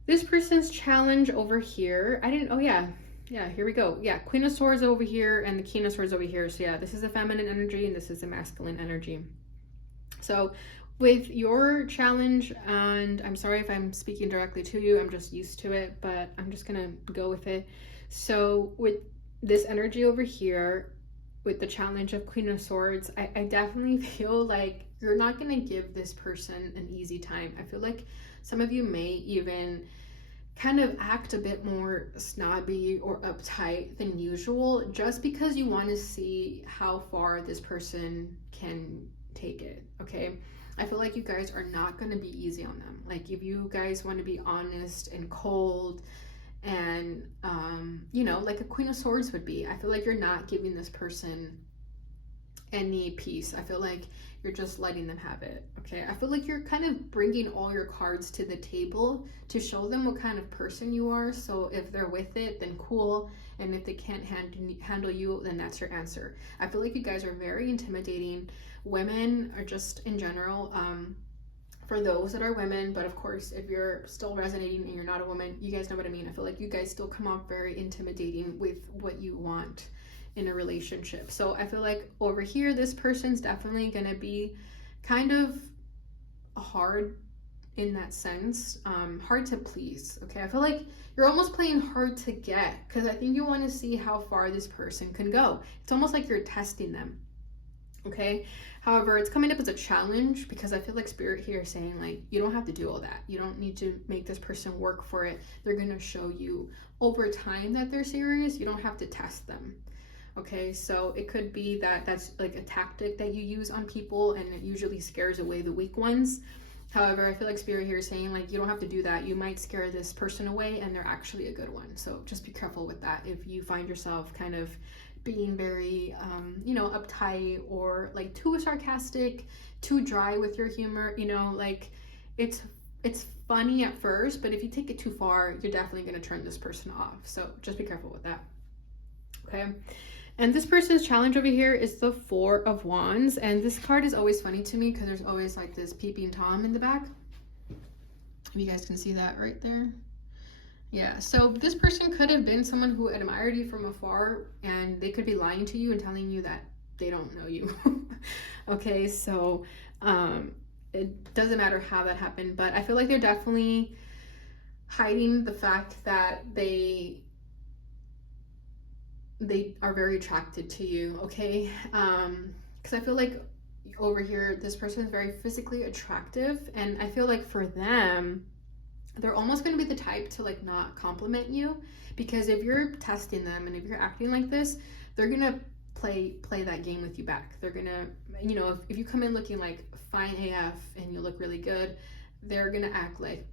this person's challenge over here, here we go. Yeah, Queen of Swords over here and the King of Swords over here. So yeah, this is the feminine energy and this is the masculine energy. So with your challenge, and I'm sorry if I'm speaking directly to you, I'm just used to it, but I'm just gonna go with it. So with this energy over here, with the challenge of Queen of Swords, I definitely feel like you're not gonna give this person an easy time. I feel like some of you may even kind of act a bit more snobby or uptight than usual, just because you want to see how far this person can take it. Okay, I feel like you guys are not going to be easy on them. Like, if you guys want to be honest and cold and like a Queen of Swords would be, I feel like you're not giving this person any peace. I feel like you're just letting them have it. Okay, I feel like you're kind of bringing all your cards to the table to show them what kind of person you are. So if they're with it, then cool, and if they can't handle you, then that's your answer. I feel like you guys are very intimidating. Women are just in general, for those that are women, but of course if you're still resonating and you're not a woman, you guys know what I mean. I feel like you guys still come off very intimidating with what you want in a relationship. So I feel like over here, this person's definitely gonna be kind of hard in that sense, hard to please. Okay, I feel like you're almost playing hard to get, because I think you want to see how far this person can go. It's almost like you're testing them. Okay, however, it's coming up as a challenge, because I feel like Spirit here is saying, like, you don't have to do all that. You don't need to make this person work for it. They're gonna show you over time that they're serious. You don't have to test them. Okay, so it could be that that's like a tactic that you use on people, and it usually scares away the weak ones. However, I feel like Spirit here is saying, like, you don't have to do that. You might scare this person away and they're actually a good one. So just be careful with that. If you find yourself kind of being very, uptight, or like too sarcastic, too dry with your humor, like it's funny at first, but if you take it too far, you're definitely going to turn this person off. So just be careful with that. Okay. And this person's challenge over here is the Four of Wands. And this card is always funny to me because there's always like this peeping Tom in the back. If you guys can see that right there. Yeah, so this person could have been someone who admired you from afar, and they could be lying to you and telling you that they don't know you. Okay, so it doesn't matter how that happened, but I feel like they're definitely hiding the fact that they are very attracted to you. Okay, because I feel like over here this person is very physically attractive, and I feel like for them, they're almost going to be the type to like not compliment you, because if you're testing them and if you're acting like this, they're gonna play that game with you back. They're gonna, if you come in looking like fine AF and you look really good, they're gonna act like,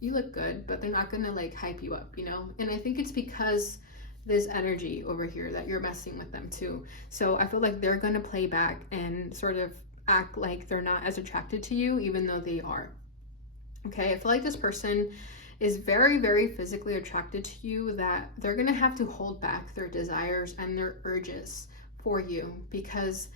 you look good, but they're not gonna like hype you up, And I think it's because this energy over here that you're messing with them too. So I feel like they're gonna play back and sort of act like they're not as attracted to you, even though they are. Okay, I feel like this person is very, very physically attracted to you, that they're gonna have to hold back their desires and their urges for you, because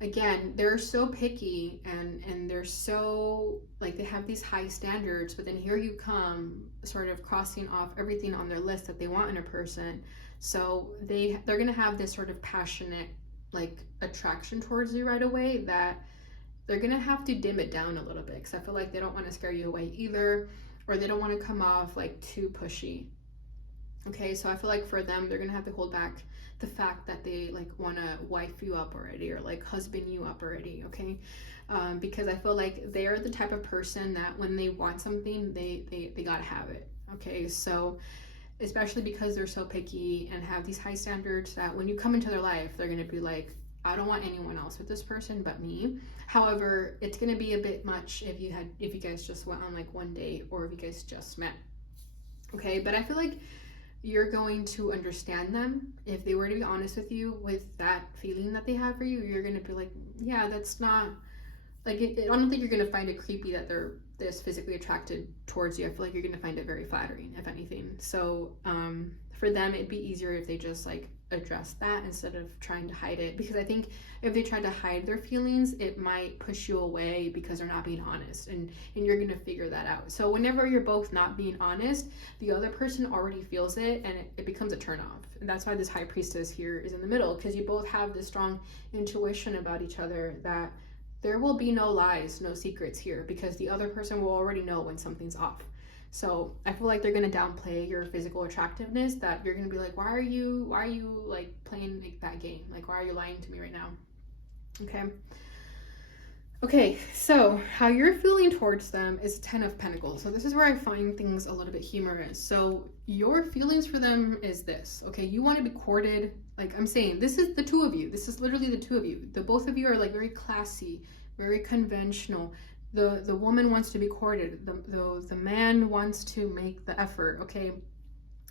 again, they're so picky and they're so like, they have these high standards, but then here you come sort of crossing off everything on their list that they want in a person. So they're gonna have this sort of passionate like attraction towards you right away, that they're gonna have to dim it down a little bit, because I feel like they don't want to scare you away either, or they don't want to come off like too pushy. Okay, so I feel like for them, they're gonna have to hold back the fact that they like want to wife you up already, or like husband you up already. Okay, because I feel like they're the type of person that when they want something, they gotta have it. Okay, so especially because they're so picky and have these high standards, that when you come into their life, they're gonna be like, I don't want anyone else with this person but me. However, it's gonna be a bit much if you guys just went on like one date, or if you guys just met. Okay, but I feel like you're going to understand them. If they were to be honest with you with that feeling that they have for you, you're going to be like, yeah, that's not like I don't think you're going to find it creepy that they're this physically attracted towards you. I feel like you're going to find it very flattering, if anything. So for them, it'd be easier if they just like address that instead of trying to hide it, because I think if they try to hide their feelings, it might push you away because they're not being honest, and you're going to figure that out. So whenever you're both not being honest, the other person already feels it, and it becomes a turn off. And that's why this high priestess here is in the middle, because you both have this strong intuition about each other that there will be no lies, no secrets here, because the other person will already know when something's off. So I feel like they're gonna downplay your physical attractiveness, that you're gonna be like, why are you like playing like that game? Like, why are you lying to me right now? Okay, so how you're feeling towards them is 10 of Pentacles. So this is where I find things a little bit humorous. So your feelings for them is this, okay? You want to be courted. Like I'm saying, this is the two of you. This is literally the two of you. The both of you are like very classy, very conventional. The woman wants to be courted. The man wants to make the effort, okay?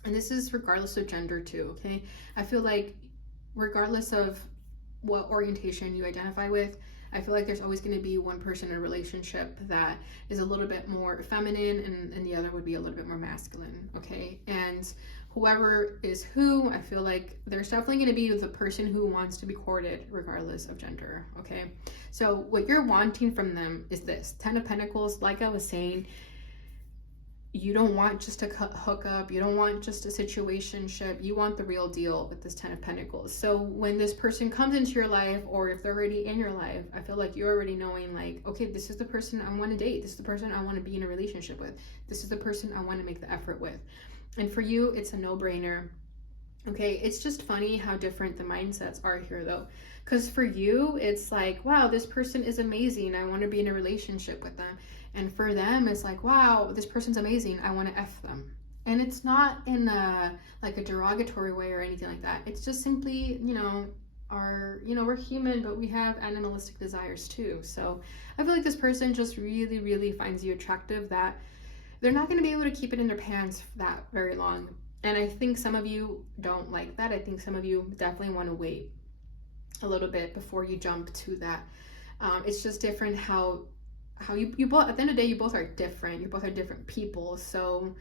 And this is regardless of gender too, okay? I feel like regardless of what orientation you identify with, I feel like there's always going to be one person in a relationship that is a little bit more feminine, and the other would be a little bit more masculine, okay? And whoever is who, I feel like there's definitely going to be the person who wants to be courted regardless of gender, okay? So what you're wanting from them is this 10 of Pentacles. Like I was saying, you don't want just a hook up, you don't want just a situationship, you want the real deal with this 10 of Pentacles. So when this person comes into your life, or if they're already in your life, I feel like you're already knowing like, okay, this is the person I want to date, this is the person I want to be in a relationship with, this is the person I want to make the effort with. And for you, it's a no-brainer. Okay, it's just funny how different the mindsets are here though. Because for you, it's like, wow, this person is amazing, I want to be in a relationship with them. And for them, it's like, wow, this person's amazing, I want to F them. And it's not in like a derogatory way or anything like that. It's just simply, we're human, but we have animalistic desires too. So I feel like this person just really, really finds you attractive, that they're not going to be able to keep it in their pants that very long. And I think some of you don't like that. I think some of you definitely want to wait a little bit before you jump to that. It's just different how you both, at the end of the day, you both are different. You both are different people. So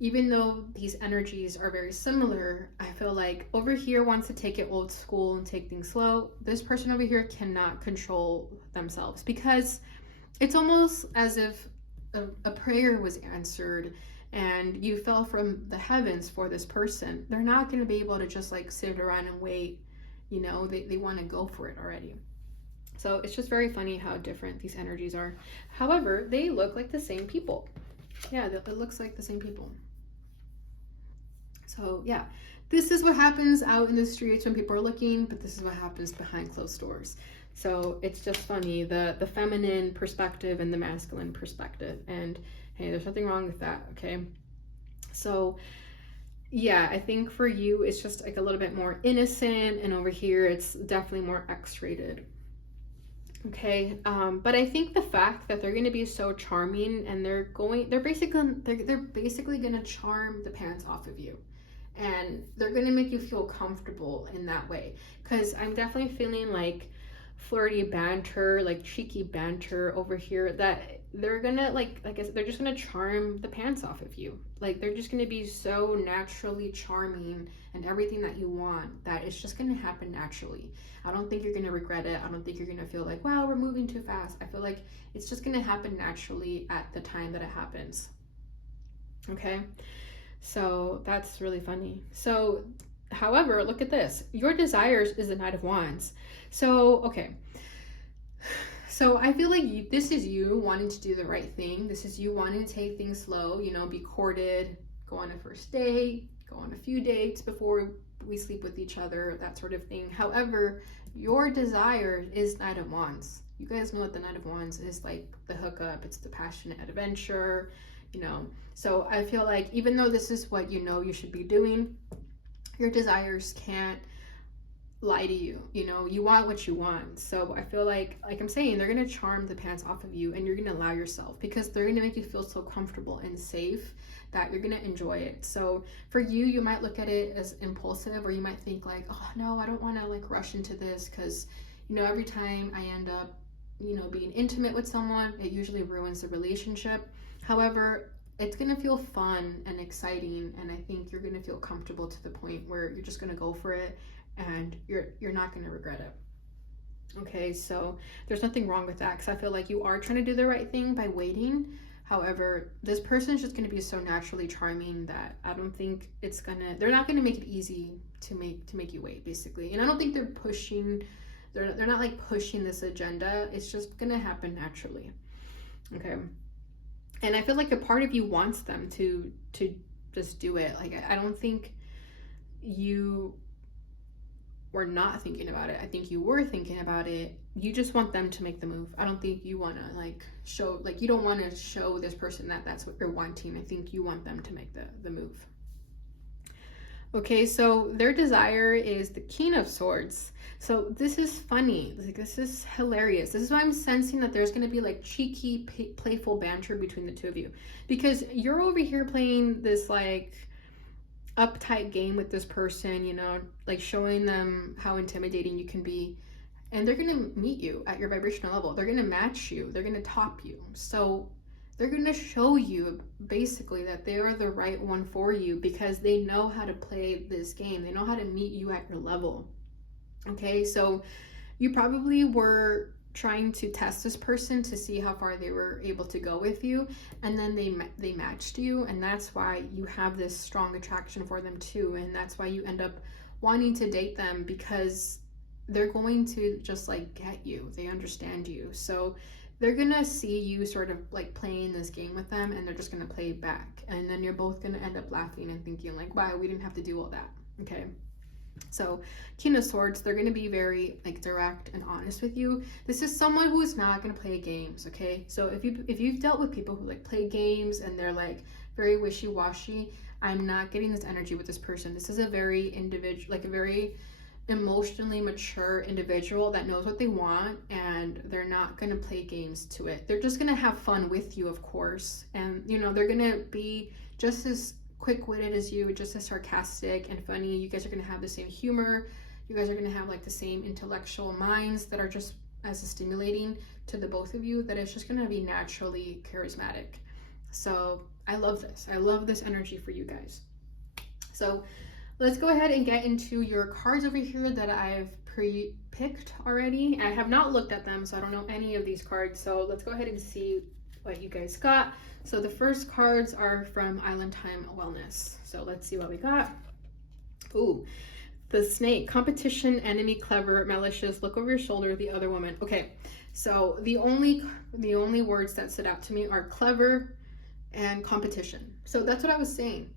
even though these energies are very similar, I feel like over here wants to take it old school and take things slow. This person over here cannot control themselves, because it's almost as if a prayer was answered and you fell from the heavens for this person. They're not going to be able to just like sit around and wait. They want to go for it already. So it's just very funny how different these energies are. However, they look like the same people. Yeah, it looks like the same people. So yeah, this is what happens out in the streets when people are looking, but this is what happens behind closed doors. So it's just funny, the feminine perspective and the masculine perspective. And hey, there's nothing wrong with that, okay? So yeah, I think for you, it's just like a little bit more innocent, and over here, it's definitely more X-rated. Okay, but I think the fact that they're going to be so charming, and they're basically going to charm the pants off of you, and they're going to make you feel comfortable in that way, because I'm definitely feeling like flirty banter, like cheeky banter over here, that they're gonna like I said, they're just gonna charm the pants off of you. Like they're just gonna be so naturally charming and everything that you want, that it's just gonna happen naturally. I don't think you're gonna regret it. I don't think you're gonna feel like, wow, we're moving too fast. I feel like it's just gonna happen naturally at the time that it happens. Okay, so that's really funny. So However, look at this. Your desires is the Knight of Wands. So, okay. So I feel like this is you wanting to do the right thing. This is you wanting to take things slow, you know, be courted, go on a first date, go on a few dates before we sleep with each other, that sort of thing. However, your desire is Knight of Wands. You guys know what the Knight of Wands is, like the hookup, it's the passionate adventure, you know. So I feel like even though this is what you know you should be doing, your desires can't lie to you. You know, you want what you want. So I feel like I'm saying, they're gonna charm the pants off of you, and you're gonna allow yourself, because they're gonna make you feel so comfortable and safe that you're gonna enjoy it. So for you, you might look at it as impulsive, or you might think like, oh no, I don't want to like rush into this, because you know, every time I end up, you know, being intimate with someone, it usually ruins the relationship. However, it's gonna feel fun and exciting, and I think you're gonna feel comfortable to the point where you're just gonna go for it, and you're not gonna regret it. Okay, so there's nothing wrong with that, because I feel like you are trying to do the right thing by waiting. However, this person is just going to be so naturally charming that I don't think they're not going to make it easy to make you wait, basically. And I don't think they're pushing, they're not like pushing this agenda. It's just going to happen naturally. Okay. And I feel like a part of you wants them to just do it. Like, I don't think you were not thinking about it. I think you were thinking about it. You just want them to make the move. I don't think you want to like show, like you don't want to show this person that that's what you're wanting. I think you want them to make the move. Okay, so their desire is the King of Swords. So this is funny. Like, this is hilarious. This is why I'm sensing that there's going to be like cheeky, playful banter between the two of you, because you're over here playing this like uptight game with this person, you know, like showing them how intimidating you can be, and they're gonna meet you at your vibrational level. They're gonna match you, they're gonna top you, so they're gonna show you basically that they are the right one for you, because they know how to play this game. They know how to meet you at your level. Okay, so you probably were trying to test this person to see how far they were able to go with you, and then they matched you, and that's why you have this strong attraction for them too, and that's why you end up wanting to date them, because they're going to just like get you. They understand you, so they're gonna see you sort of like playing this game with them, and they're just gonna play it back, and then you're both gonna end up laughing and thinking like, wow, we didn't have to do all that. Okay, so King of Swords, they're going to be very like direct and honest with you. This is someone who is not going to play games. Okay, so if you've dealt with people who like play games and they're like very wishy-washy, I'm not getting this energy with this person. This is a very individual, like a very emotionally mature individual that knows what they want, and they're not going to play games to it. They're just going to have fun with you, of course, and you know, they're going to be just as quick-witted as you, just as sarcastic and funny. You guys are going to have the same humor. You guys are going to have like the same intellectual minds that are just as stimulating to the both of you, that it's just going to be naturally charismatic. So I love this. I love this energy for you guys. So let's go ahead and get into your cards over here that I've pre-picked already. I have not looked at them, so I don't know any of these cards. So let's go ahead and see what you guys got. So the first cards are from Island Time Wellness. So let's see what we got. Ooh, the Snake. Competition, enemy, clever, malicious, look over your shoulder, the other woman. Okay, so the only words that stood out to me are clever and competition. So that's what I was saying.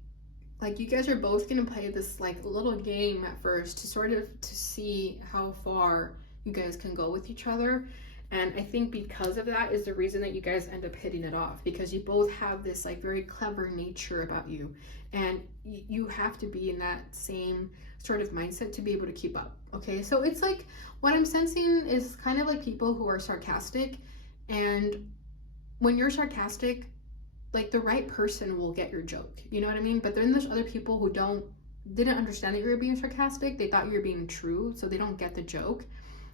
Like, you guys are both gonna play this like little game at first to sort of to see how far you guys can go with each other. And I think because of that is the reason that you guys end up hitting it off, because you both have this like very clever nature about you, and you have to be in that same sort of mindset to be able to keep up. Okay, so it's like what I'm sensing is kind of like people who are sarcastic, and when you're sarcastic, like the right person will get your joke, you know what I mean? But then there's other people who didn't understand that you were being sarcastic. They thought you were being true, so they don't get the joke.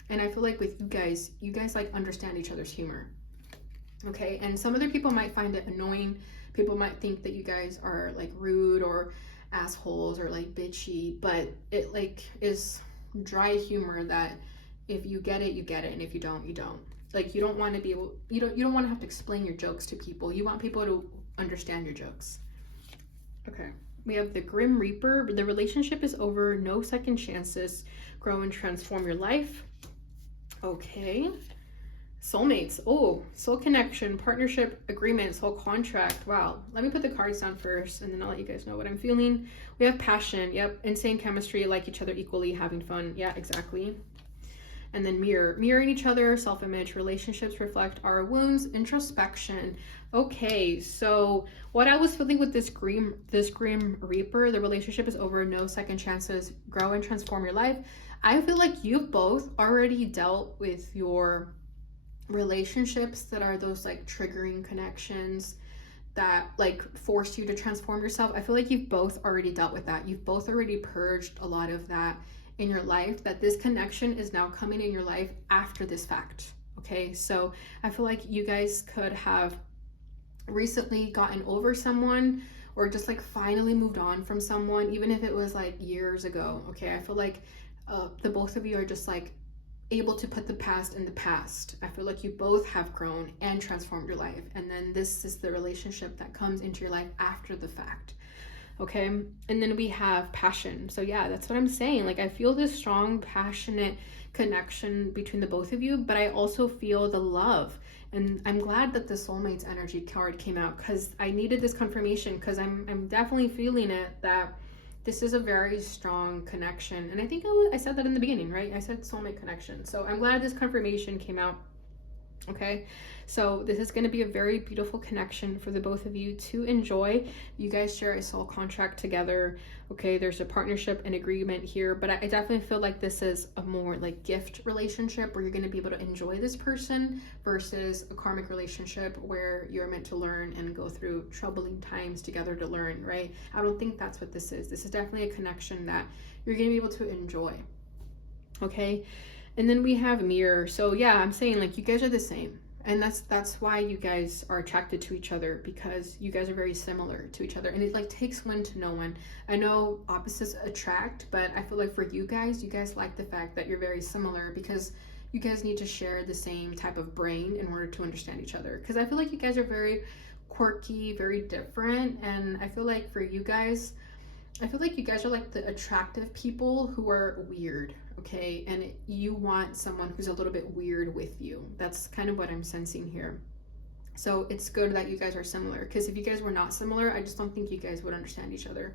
And I feel like with you guys like understand each other's humor. Okay, and some other people might find it annoying. People might think that you guys are like rude or assholes or like bitchy, but it like is dry humor that if you get it, you get it, and if you don't, you don't. Like, you don't want to be able, you don't want to have to explain your jokes to people. You want people to understand your jokes. Okay, We have the Grim Reaper. The relationship is over. No second chances. Grow and transform your life. Okay. Soulmates. Oh, soul connection, partnership, agreement, soul contract. Wow. Let me put the cards down first, and then I'll let you guys know what I'm feeling. We have passion. Yep. Insane chemistry, like each other equally, having fun. Yeah, exactly. And then mirroring each other, self-image, relationships reflect our wounds, introspection. Okay, so what I was feeling with this Grim Reaper, the relationship is over, no second chances, grow and transform your life. I feel like you've both already dealt with your relationships that are those like triggering connections that like forced you to transform yourself. I feel like you've both already dealt with that. You've both already purged a lot of that in your life, that this connection is now coming in your life after this fact. Okay, so I feel like you guys could have recently gotten over someone, or just like finally moved on from someone, even if it was like years ago. Okay, I feel like the both of you are just like able to put the past in the past. I feel like you both have grown and transformed your life, and then this is the relationship that comes into your life after the fact. Okay, and then we have passion. So yeah, that's what I'm saying. Like I feel this strong, passionate connection between the both of you, but I also feel the love. And I'm glad that the soulmates energy card came out, because I needed this confirmation, because I'm definitely feeling it, that this is a very strong connection. And I think I said that in the beginning, right? I said soulmate connection. So I'm glad this confirmation came out. Okay, so this is going to be a very beautiful connection for the both of you to enjoy. You guys share a soul contract together. Okay, there's a partnership and agreement here, but I definitely feel like this is a more like gift relationship, where you're going to be able to enjoy this person, versus a karmic relationship where you're meant to learn and go through troubling times together to learn, right? I don't think that's what this is. This is definitely a connection that you're going to be able to enjoy. Okay, and then we have mirror. So yeah, I'm saying like you guys are the same, and that's why you guys are attracted to each other, because you guys are very similar to each other, and it like takes one to know one. I know opposites attract, but I feel like for you guys like the fact that you're very similar, because you guys need to share the same type of brain in order to understand each other. Because I feel like you guys are very quirky, very different, and I feel like for you guys, I feel like you guys are like the attractive people who are weird, okay? And you want someone who's a little bit weird with you. That's kind of what I'm sensing here. So it's good that you guys are similar, because if you guys were not similar, I just don't think you guys would understand each other.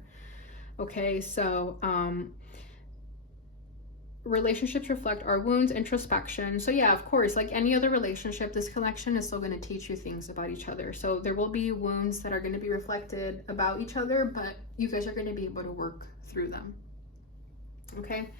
Okay, so relationships reflect our wounds, introspection. So yeah, of course, like any other relationship, this connection is still going to teach you things about each other. So there will be wounds that are going to be reflected about each other, but you guys are going to be able to work through them. Okay,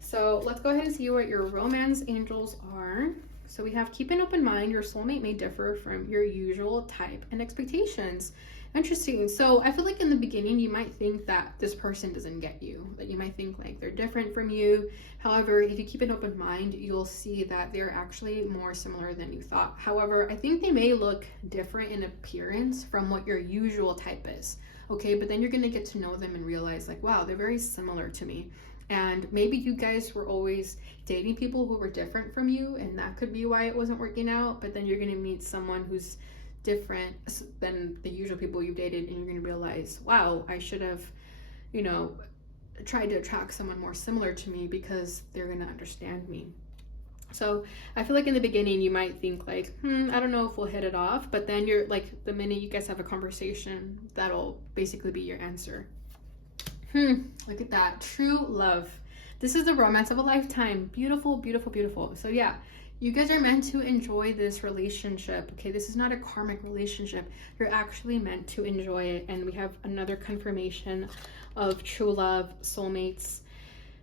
so let's go ahead and see what your romance angels are. So we have, keep an open mind. Your soulmate may differ from your usual type and expectations. Interesting. So I feel like in the beginning, you might think that this person doesn't get you, that you might think like they're different from you. However, if you keep an open mind, you'll see that they're actually more similar than you thought. However, I think they may look different in appearance from what your usual type is. Okay, but then you're going to get to know them and realize like, wow, they're very similar to me. And maybe you guys were always dating people who were different from you, and that could be why it wasn't working out. But then you're going to meet someone who's different than the usual people you've dated, and you're going to realize, wow, I should have, you know, tried to attract someone more similar to me, because they're going to understand me. So I feel like in the beginning you might think like, I don't know if we'll hit it off, but then you're like, the minute you guys have a conversation, that'll basically be your answer. Look at that, true love. This is the romance of a lifetime. Beautiful, beautiful, beautiful. So yeah, you guys are meant to enjoy this relationship. Okay, this is not a karmic relationship. You're actually meant to enjoy it. And we have another confirmation of true love, soulmates.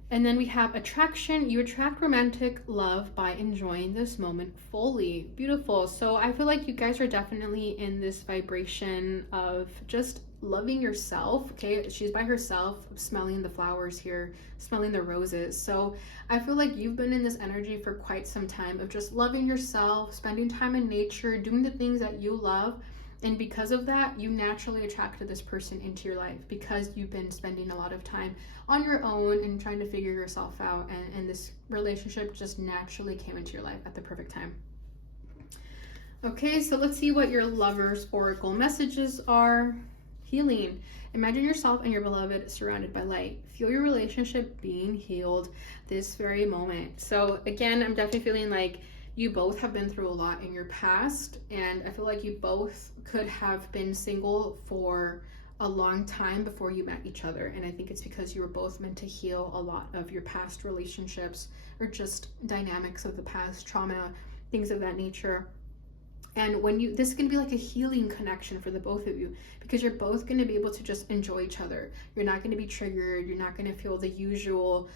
And then we have attraction. You attract romantic love by enjoying this moment fully. Beautiful. So I feel like you guys are definitely in this vibration of just loving yourself. Okay, she's by herself, smelling the flowers here, smelling the roses. So I feel like you've been in this energy for quite some time of just loving yourself, spending time in nature, doing the things that you love. And because of that, you naturally attracted this person into your life, because you've been spending a lot of time on your own and trying to figure yourself out, and this relationship just naturally came into your life at the perfect time. Okay, so let's see what your lover's oracle messages are. Healing. Imagine yourself and your beloved surrounded by light. Feel your relationship being healed this very moment. So again, I'm definitely feeling like you both have been through a lot in your past, and I feel like you both could have been single for a long time before you met each other. And I think it's because you were both meant to heal a lot of your past relationships or just dynamics of the past, trauma, things of that nature. And when this is going to be like a healing connection for the both of you, because you're both going to be able to just enjoy each other. You're not going to be triggered. You're not going to feel the usual,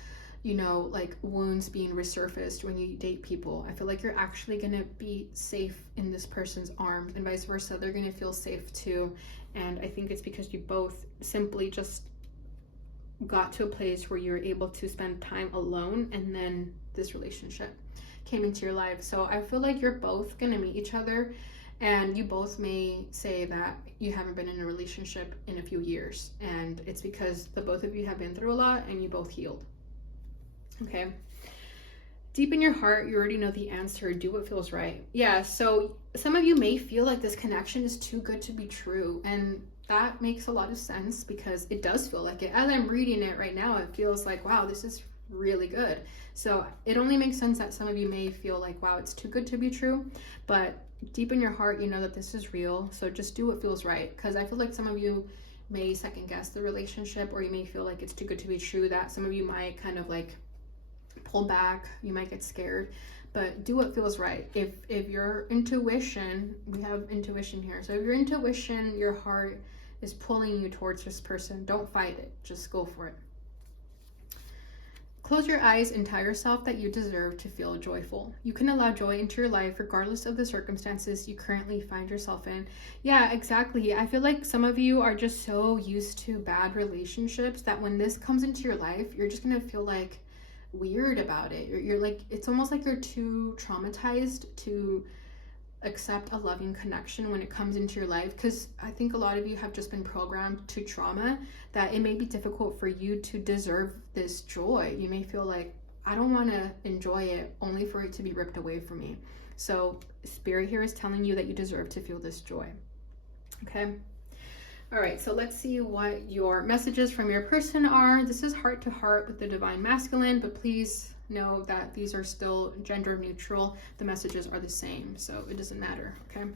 like wounds being resurfaced when you date people. I feel like you're actually going to be safe in this person's arms, and vice versa. They're going to feel safe too. And I think it's because you both simply just got to a place where you're able to spend time alone, and then this relationship came into your life. So I feel like you're both going to meet each other, and you both may say that you haven't been in a relationship in a few years, and it's because the both of you have been through a lot and you both healed. Okay. Deep in your heart, you already know the answer. Do what feels right. Yeah, so some of you may feel like this connection is too good to be true, and that makes a lot of sense because it does feel like it. As I'm reading it right now, it feels like, wow, this is really good. So it only makes sense that some of you may feel like, wow, it's too good to be true, but deep in your heart, you know that this is real. So just do what feels right, because I feel like some of you may second guess the relationship, or you may feel like it's too good to be true, that some of you might kind of like pull back, you might get scared, but do what feels right. If your intuition, we have intuition here, so if your intuition, your heart is pulling you towards this person, don't fight it, just go for it. Close your eyes and tell yourself that you deserve to feel joyful. You can allow joy into your life regardless of the circumstances you currently find yourself in. Yeah, exactly. I feel like some of you are just so used to bad relationships that when this comes into your life, you're just gonna feel like weird about it. You're like, it's almost like you're too traumatized to accept a loving connection when it comes into your life, because I think a lot of you have just been programmed to trauma, that it may be difficult for you to deserve this joy. You may feel like, I don't want to enjoy it only for it to be ripped away from me. So Spirit here is telling you that you deserve to feel this joy. Okay. All right, so let's see what your messages from your person are. This is heart to heart with the Divine Masculine, but please know that these are still gender neutral. The messages are the same, so it doesn't matter, okay?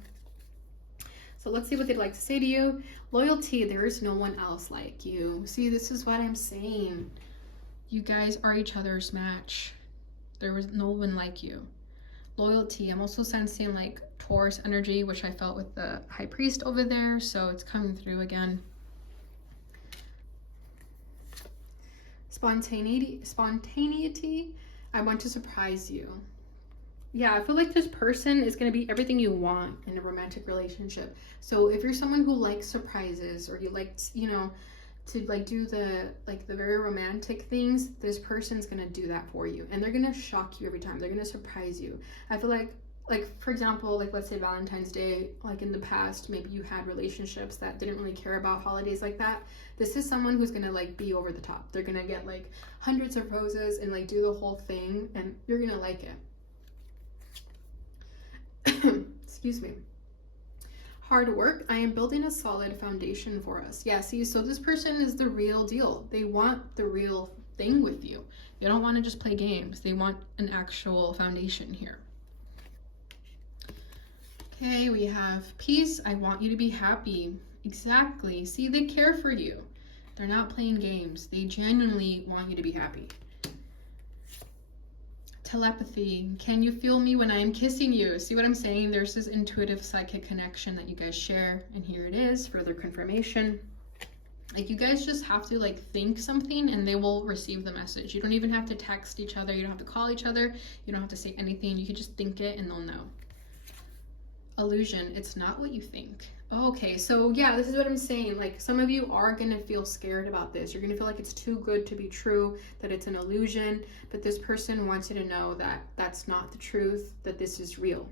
So let's see what they'd like to say to you. Loyalty, there is no one else like you. See, this is what I'm saying. You guys are each other's match. There was no one like you. Loyalty, I'm also sensing like Taurus energy, which I felt with the High Priest over there, so it's coming through again. Spontaneity, I want to surprise you. Yeah, I feel like this person is going to be everything you want in a romantic relationship. So if you're someone who likes surprises, or you like, to like do the very romantic things, this person's going to do that for you, and they're going to shock you every time. They're going to surprise you. I feel like for example, like let's say Valentine's Day, like in the past, maybe you had relationships that didn't really care about holidays like that. This is someone who's gonna like be over the top. They're gonna get like hundreds of roses and like do the whole thing, and you're gonna like it. Excuse me. Hard work, I am building a solid foundation for us. Yeah, see, so this person is the real deal. They want the real thing with you. They don't want to just play games. They want an actual foundation here. Okay, we have peace. I want you to be happy. Exactly. See, they care for you. They're not playing games. They genuinely want you to be happy. Telepathy. Can you feel me when I am kissing you? See what I'm saying? There's this intuitive psychic connection that you guys share. And here it is, further confirmation. Like, you guys just have to like think something and they will receive the message. You don't even have to text each other. You don't have to call each other. You don't have to say anything. You can just think it and they'll know. Illusion, it's not what you think. Okay, so yeah, this is what I'm saying. Like, some of you are gonna feel scared about this. You're gonna feel like it's too good to be true, that it's an illusion, but this person wants you to know that that's not the truth, that this is real.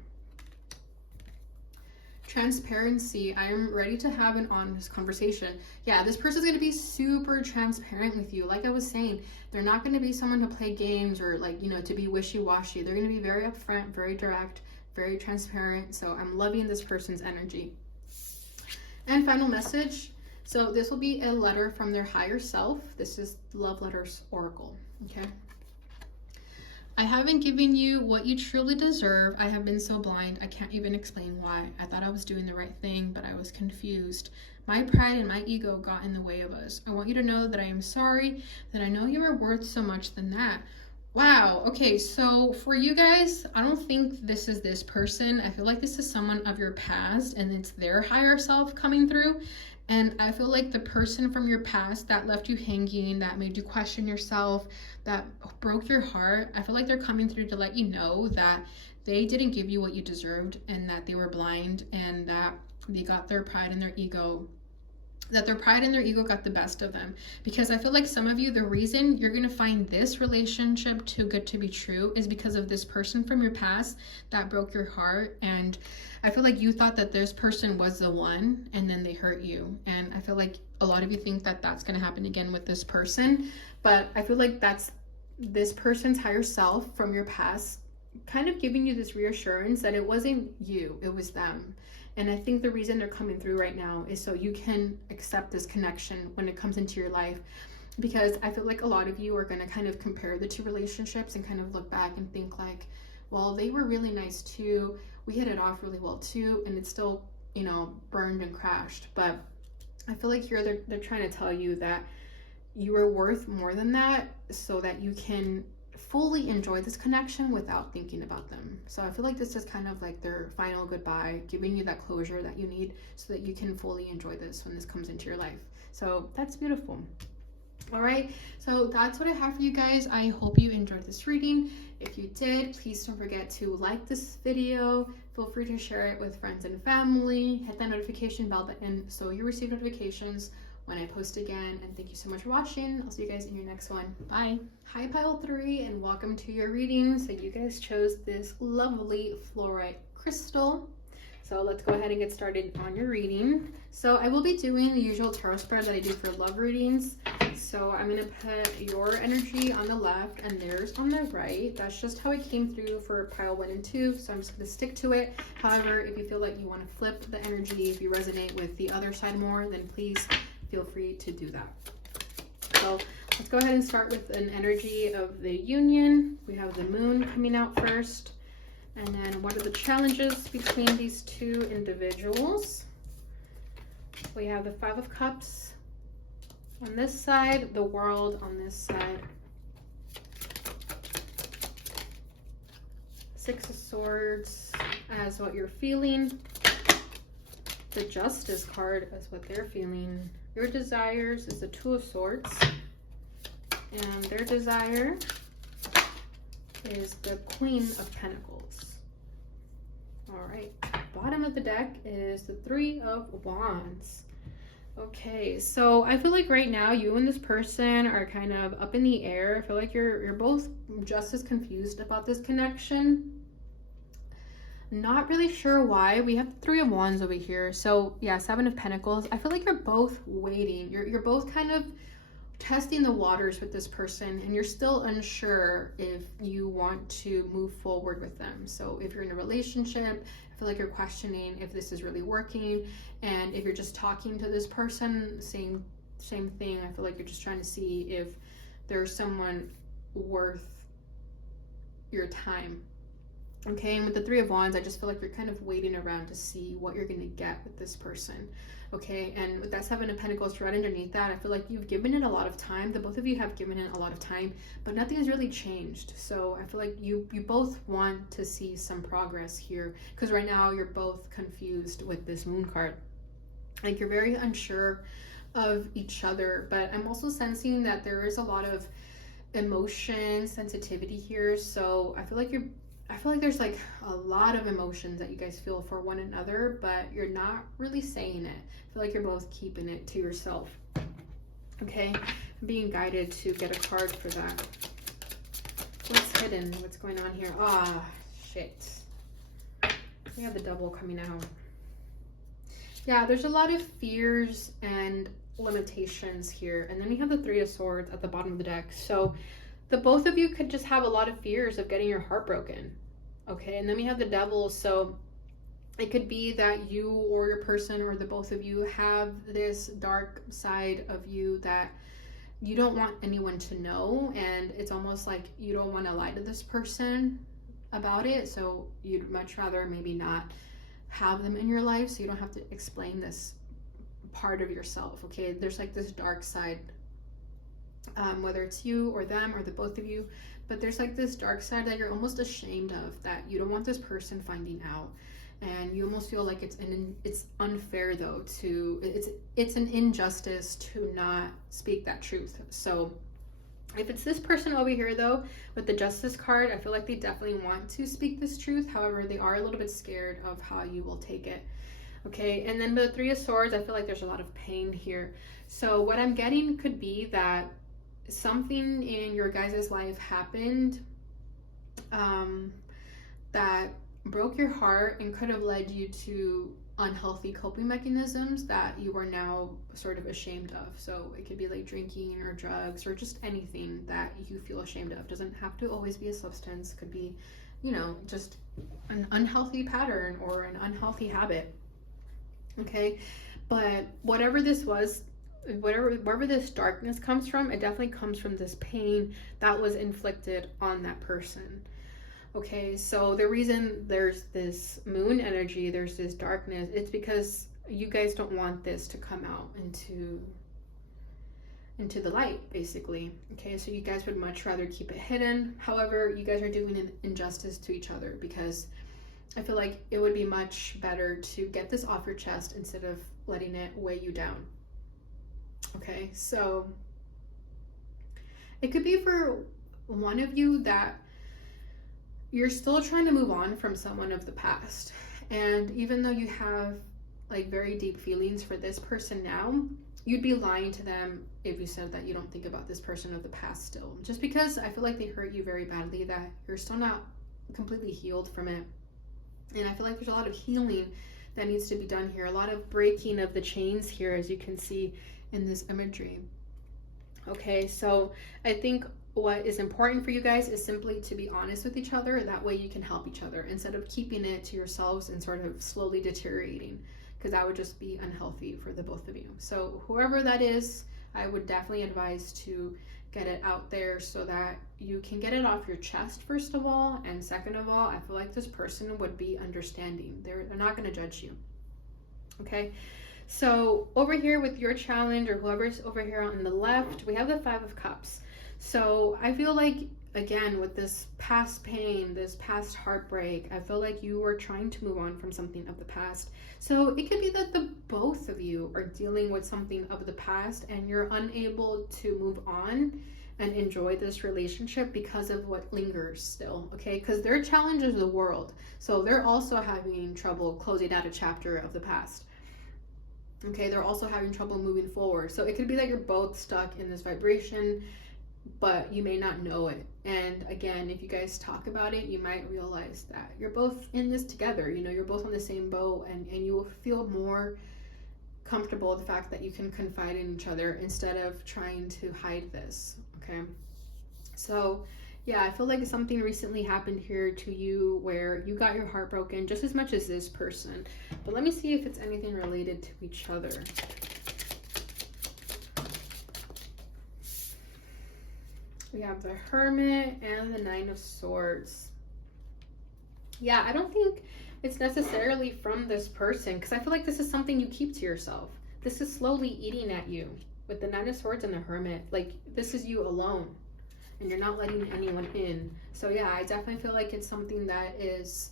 Transparency, I am ready to have an honest conversation. Yeah, this person's gonna be super transparent with you. Like I was saying, they're not gonna be someone to play games or like, to be wishy-washy. They're gonna be very upfront, very direct, very transparent. So I'm loving this person's energy. And final message, So this will be a letter from their higher self. This is Love Letters Oracle, okay? I haven't given you what you truly deserve. I have been so blind, I can't even explain why. I thought I was doing the right thing, but I was confused. My pride and my ego got in the way of us. I want you to know that I am sorry, that I know you are worth so much than that. Wow, okay, so for you guys, I don't think this is this person. I feel like this is someone of your past, and it's their higher self coming through. And I feel like the person from your past that left you hanging, that made you question yourself, that broke your heart, I feel like they're coming through to let you know that they didn't give you what you deserved, and that they were blind, and that they got their pride and their ego, that their pride and their ego got the best of them. Because I feel like some of you, the reason you're going to find this relationship too good to be true is because of this person from your past that broke your heart. And I feel like you thought that this person was the one, and then they hurt you. And I feel like a lot of you think that that's going to happen again with this person. But I feel like that's this person's higher self from your past kind of giving you this reassurance that it wasn't you, it was them. And I think the reason they're coming through right now is so you can accept this connection when it comes into your life. Because I feel like a lot of you are going to kind of compare the two relationships and kind of look back and think like, well, they were really nice too. We hit it off really well too. And it's still, you know, burned and crashed. But I feel like here they're trying to tell you that you are worth more than that, so that you can fully enjoy this connection without thinking about them. So I feel like this is kind of like their final goodbye, giving you that closure that you need so that you can fully enjoy this when this comes into your life. So that's beautiful. All right, so that's what I have for you guys. I hope you enjoyed this reading. If you did, please don't forget to like this video. Feel free to share it with friends and family. Hit that notification bell button so you receive notifications when I post again. And thank you so much for watching. I'll see you guys in your next one. Bye. Hi Pile 3, and welcome to your reading. So you guys chose this lovely fluorite crystal. So let's go ahead and get started on your reading. So I will be doing the usual tarot spread that I do for love readings. So I'm going to put your energy on the left and theirs on the right. That's just how it came through for pile 1 and 2. So I'm just going to stick to it. However, if you feel like you want to flip the energy, if you resonate with the other side more, then please feel free to do that. So let's go ahead and start with an energy of the union. We have the moon coming out first. And then what are the challenges between these two individuals? We have the 5 of Cups on this side, the World on this side. 6 of Swords as what you're feeling. The Justice card is what they're feeling. Your desires is the 2 of Swords. And their desire is the Queen of Pentacles. All right, bottom of the deck is the 3 of Wands. Okay, so I feel like right now you and this person are kind of up in the air. I feel like you're both just as confused about this connection. Not really sure why. We have the 3 of Wands over here. So yeah, 7 of Pentacles. I feel like you're both waiting. You're both kind of testing the waters with this person, and you're still unsure if you want to move forward with them. So if you're in a relationship, I feel like you're questioning if this is really working. And if you're just talking to this person, same thing. I feel like you're just trying to see if there's someone worth your time. Okay, and with the 3 of Wands, I just feel like you're kind of waiting around to see what you're going to get with this person. Okay, and with that 7 of Pentacles right underneath that, I feel like you've given it a lot of time. The both of you have given it a lot of time, but nothing has really changed. So I feel like you both want to see some progress here, because right now you're both confused with this Moon card. Like you're very unsure of each other, but I'm also sensing that there is a lot of emotion sensitivity here. So I feel like there's like a lot of emotions that you guys feel for one another, but you're not really saying it. I feel like you're both keeping it to yourself. Okay, I'm being guided to get a card for that. What's hidden? What's going on here? Ah, shit. We have the Devil coming out. Yeah, there's a lot of fears and limitations here. And then we have the 3 of Swords at the bottom of the deck. So the both of you could just have a lot of fears of getting your heart broken. Okay, and then we have the Devil. So It could be that you or your person or the both of you have this dark side of you that you don't want anyone to know, and it's almost like you don't want to lie to this person about it, so you'd much rather maybe not have them in your life so you don't have to explain this part of yourself. Okay, there's like this dark side, whether it's you or them or the both of you, but there's like this dark side that you're almost ashamed of, that you don't want this person finding out, and you almost feel like it's unfair though to it's an injustice to not speak that truth. So if it's this person over here though with the Justice card, I feel like they definitely want to speak this truth. However, they are a little bit scared of how you will take it. Okay, and then the Three of Swords, I feel like there's a lot of pain here. So what I'm getting could be that something in your guys' life happened that broke your heart and could have led you to unhealthy coping mechanisms that you are now sort of ashamed of. So it could be like drinking or drugs or just anything that you feel ashamed of. Doesn't have to always be a substance. It could be, you know, just an unhealthy pattern or an unhealthy habit. Okay, but whatever this was, wherever this darkness comes from, it definitely comes from this pain that was inflicted on that person. Okay, so the reason there's this moon energy, there's this darkness, it's because you guys don't want this to come out into the light, basically. Okay, so you guys would much rather keep it hidden. However, you guys are doing an injustice to each other, because I feel like it would be much better to get this off your chest instead of letting it weigh you down. Okay, so it could be for one of you that you're still trying to move on from someone of the past. And even though you have like very deep feelings for this person now, you'd be lying to them if you said that you don't think about this person of the past still. Just because I feel like they hurt you very badly, that you're still not completely healed from it. And I feel like there's a lot of healing that needs to be done here. A lot of breaking of the chains here, as you can see in this imagery. Okay, so I think what is important for you guys is simply to be honest with each other. That way you can help each other instead of keeping it to yourselves and sort of slowly deteriorating, because that would just be unhealthy for the both of you. So whoever that is, I would definitely advise to get it out there so that you can get it off your chest, first of all, and second of all, I feel like this person would be understanding. They're not going to judge you. Okay, so over here with your challenge, or whoever's over here on the left, we have the Five of Cups. So I feel like, again, with this past pain, this past heartbreak, I feel like you are trying to move on from something of the past. So it could be that the both of you are dealing with something of the past and you're unable to move on and enjoy this relationship because of what lingers still, okay? Because their challenge is the world. So they're also having trouble closing out a chapter of the past. Okay, they're also having trouble moving forward. So it could be that you're both stuck in this vibration, but you may not know it. And again, if you guys talk about it, you might realize that you're both in this together. You know, you're both on the same boat, and you will feel more comfortable with the fact that you can confide in each other instead of trying to hide this. Okay, so yeah, I feel like something recently happened here to you where you got your heart broken just as much as this person. But let me see if it's anything related to each other. We have the Hermit and the Nine of Swords. Yeah, I don't think it's necessarily from this person, because I feel like this is something you keep to yourself. This is slowly eating at you with the Nine of Swords and the Hermit. Like, this is you alone, and you're not letting anyone in. So yeah, I definitely feel like it's something that is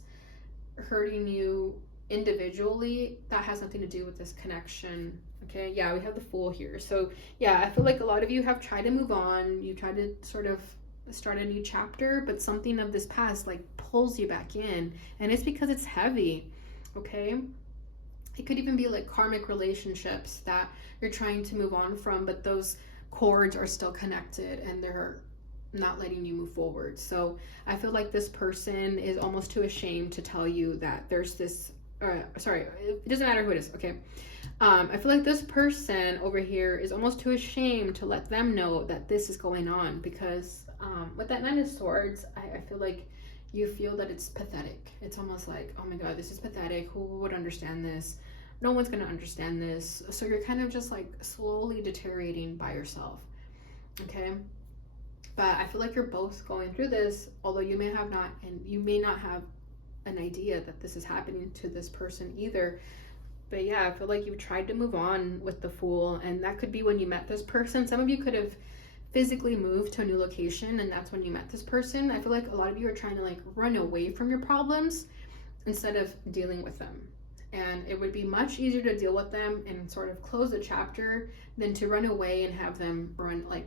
hurting you individually that has nothing to do with this connection. Okay, yeah, we have the Fool here. So yeah, I feel like a lot of you have tried to move on. You tried to sort of start a new chapter, but something of this past like pulls you back in, and it's because it's heavy. Okay, it could even be like karmic relationships that you're trying to move on from, but those cords are still connected and they're not letting you move forward. So I feel like this person is almost too ashamed to tell you that there's this sorry, it doesn't matter who it is. Okay, I feel like this person over here is almost too ashamed to let them know that this is going on, because with that Nine of Swords, I feel like you feel that it's pathetic. It's almost like, oh my God, this is pathetic. Who would understand this? No one's going to understand this. So you're kind of just like slowly deteriorating by yourself. Okay. But I feel like you're both going through this, although you may have not, and you may not have an idea that this is happening to this person either. But yeah, I feel like you've tried to move on with the Fool, and that could be when you met this person. Some of you could have physically moved to a new location, and that's when you met this person. I feel like a lot of you are trying to like run away from your problems instead of dealing with them. And it would be much easier to deal with them and sort of close the chapter than to run away and have them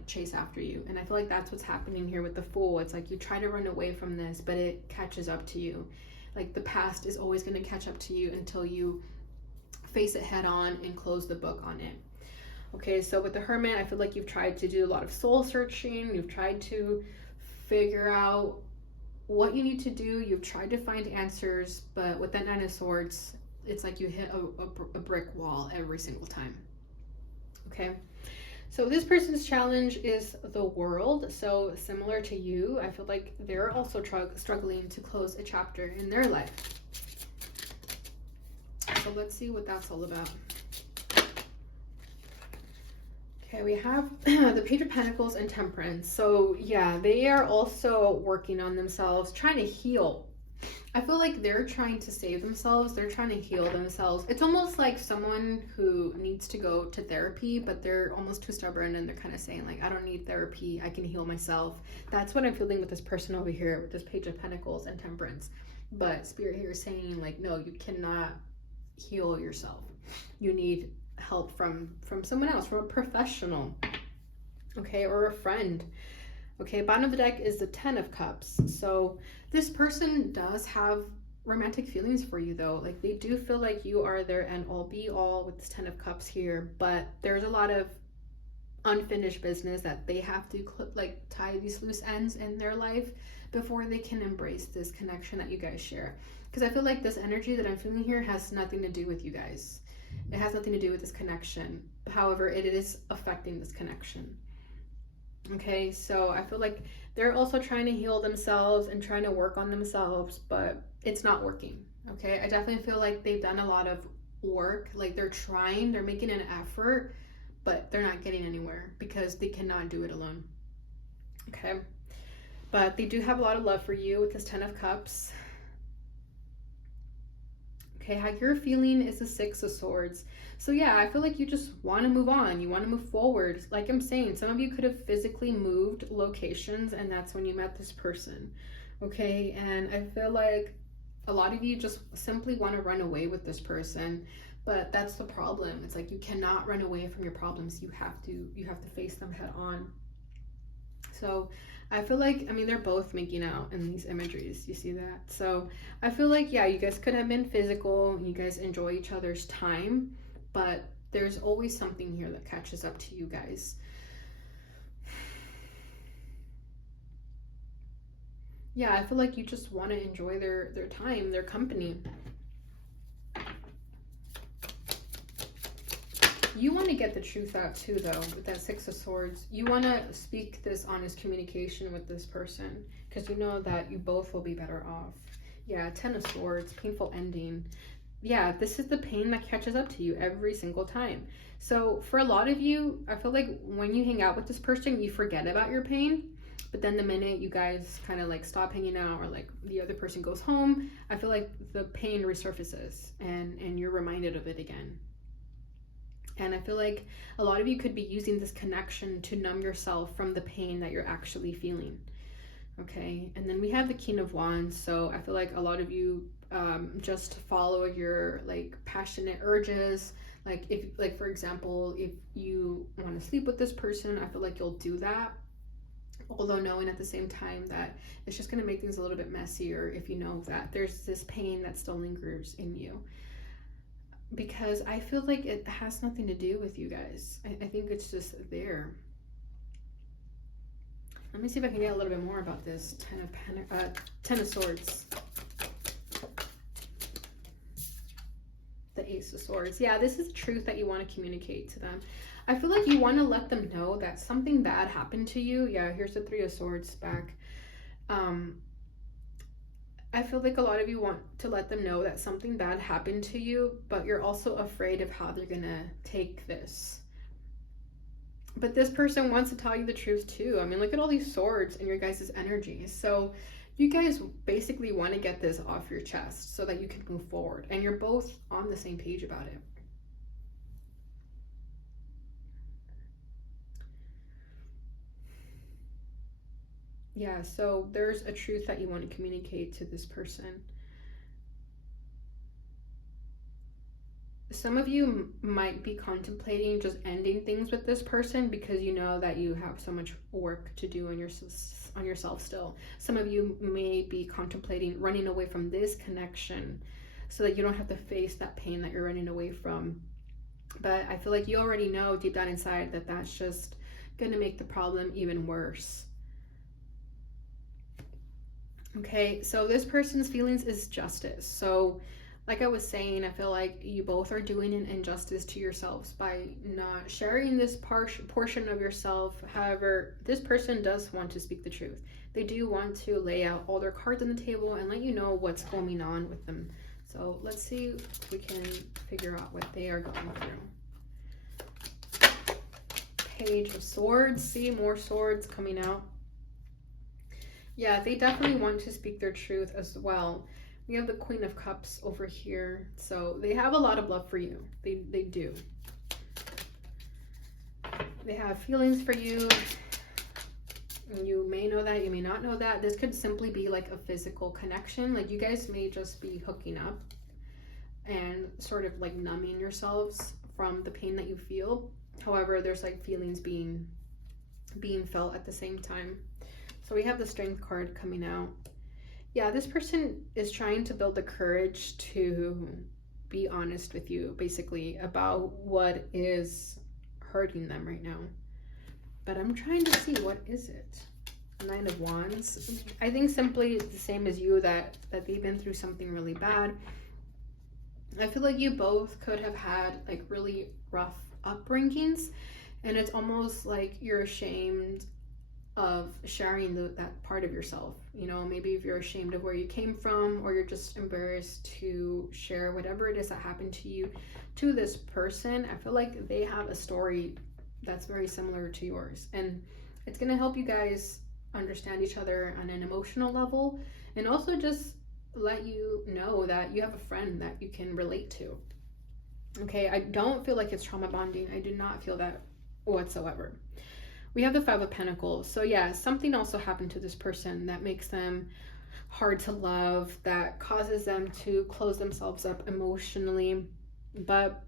chase after you. And I feel like that's what's happening here with the Fool. It's like you try to run away from this, but it catches up to you. Like the past is always going to catch up to you until you face it head on and close the book on it. Okay, so with the Hermit, I feel like you've tried to do a lot of soul searching. You've tried to figure out what you need to do. You've tried to find answers, but with that Nine of Swords, it's like you hit a brick wall every single time. Okay, so this person's challenge is the World. So similar to you, I feel like they're also struggling to close a chapter in their life. So let's see what that's all about. Okay, we have the Page of Pentacles and Temperance. So yeah, they are also working on themselves, trying to heal. I feel like they're trying to save themselves. They're trying to heal themselves. It's almost like someone who needs to go to therapy, but they're almost too stubborn and they're kind of saying like, I don't need therapy. I can heal myself. That's what I'm feeling with this person over here with this Page of Pentacles and Temperance. But Spirit here is saying like, no, you cannot heal yourself. You need help from someone else, from a professional, okay, or a friend. Okay, bottom of the deck is the Ten of Cups. So this person does have romantic feelings for you though. Like they do feel like you are their end all be all with this Ten of Cups here, but there's a lot of unfinished business that they have to tie these loose ends in their life before they can embrace this connection that you guys share. Because I feel like this energy that I'm feeling here has nothing to do with you guys. It has nothing to do with this connection. However, it is affecting this connection. Okay, so I feel like they're also trying to heal themselves and trying to work on themselves, but it's not working. Okay, I definitely feel like they've done a lot of work. Like they're trying, they're making an effort, but they're not getting anywhere because they cannot do it alone. Okay, but they do have a lot of love for you with this Ten of Cups. Okay, how you're feeling is the Six of Swords. So yeah, I feel like you just want to move on. You want to move forward. Like I'm saying, some of you could have physically moved locations and that's when you met this person. Okay, and I feel like a lot of you just simply want to run away with this person, but that's the problem. It's like you cannot run away from your problems. You have to face them head on. So I feel like, I mean, they're both making out in these imageries. You see that? So I feel like, yeah, you guys could have been physical. You guys enjoy each other's time, but there's always something here that catches up to you guys. Yeah, I feel like you just want to enjoy their time, their company. You want to get the truth out too, though, with that Six of Swords. You want to speak this honest communication with this person because you know that you both will be better off. Yeah, Ten of Swords, painful ending. Yeah, this is the pain that catches up to you every single time. So for a lot of you, I feel like when you hang out with this person, you forget about your pain. But then the minute you guys kind of like stop hanging out or like the other person goes home, I feel like the pain resurfaces and you're reminded of it again. And I feel like a lot of you could be using this connection to numb yourself from the pain that you're actually feeling. Okay, and then we have the King of Wands. So I feel like a lot of you just follow your like passionate urges. Like if, like for example, if you want to sleep with this person, I feel like you'll do that. Although knowing at the same time that it's just going to make things a little bit messier if you know that there's this pain that still lingers in you. Because I feel like it has nothing to do with you guys. I think it's just there. Let me see if I can get a little bit more about this Ten of Swords. The Ace of Swords. Yeah, this is the truth that you want to communicate to them. I feel like you want to let them know that something bad happened to you. Yeah, here's the Three of Swords back. I feel like a lot of you want to let them know that something bad happened to you, but you're also afraid of how they're gonna take this. But this person wants to tell you the truth too. I mean, look at all these swords in your guys' energy. So you guys basically want to get this off your chest so that you can move forward. And you're both on the same page about it. Yeah, so there's a truth that you want to communicate to this person. Some of you might be contemplating just ending things with this person because you know that you have so much work to do on yourself still. Some of you may be contemplating running away from this connection so that you don't have to face that pain that you're running away from. But I feel like you already know deep down inside that that's just going to make the problem even worse. Okay, so this person's feelings is justice. So like I was saying, I feel like you both are doing an injustice to yourselves by not sharing this portion of yourself. However, this person does want to speak the truth. They do want to lay out all their cards on the table and let you know what's going on with them. So let's see if we can figure out what they are going through. Page of Swords. See, more swords coming out. Yeah, they definitely want to speak their truth as well. We have the Queen of Cups over here. So they have a lot of love for you. They do. They have feelings for you. You may know that, you may not know that. This could simply be like a physical connection. Like you guys may just be hooking up and sort of like numbing yourselves from the pain that you feel. However, there's like feelings being felt at the same time. So we have the Strength card coming out. Yeah, this person is trying to build the courage to be honest with you, basically, about what is hurting them right now. But I'm trying to see, what is it? Nine of Wands. I think simply the same as you, that they've been through something really bad. I feel like you both could have had like really rough upbringings, and it's almost like you're ashamed of sharing that part of yourself. You know, maybe if you're ashamed of where you came from, or you're just embarrassed to share whatever it is that happened to you to this person. I feel like they have a story that's very similar to yours, and it's going to help you guys understand each other on an emotional level, and also just let you know that you have a friend that you can relate to. Okay, I don't feel like it's trauma bonding. I do not feel that whatsoever. We have the Five of Pentacles. So yeah, something also happened to this person that makes them hard to love, that causes them to close themselves up emotionally. But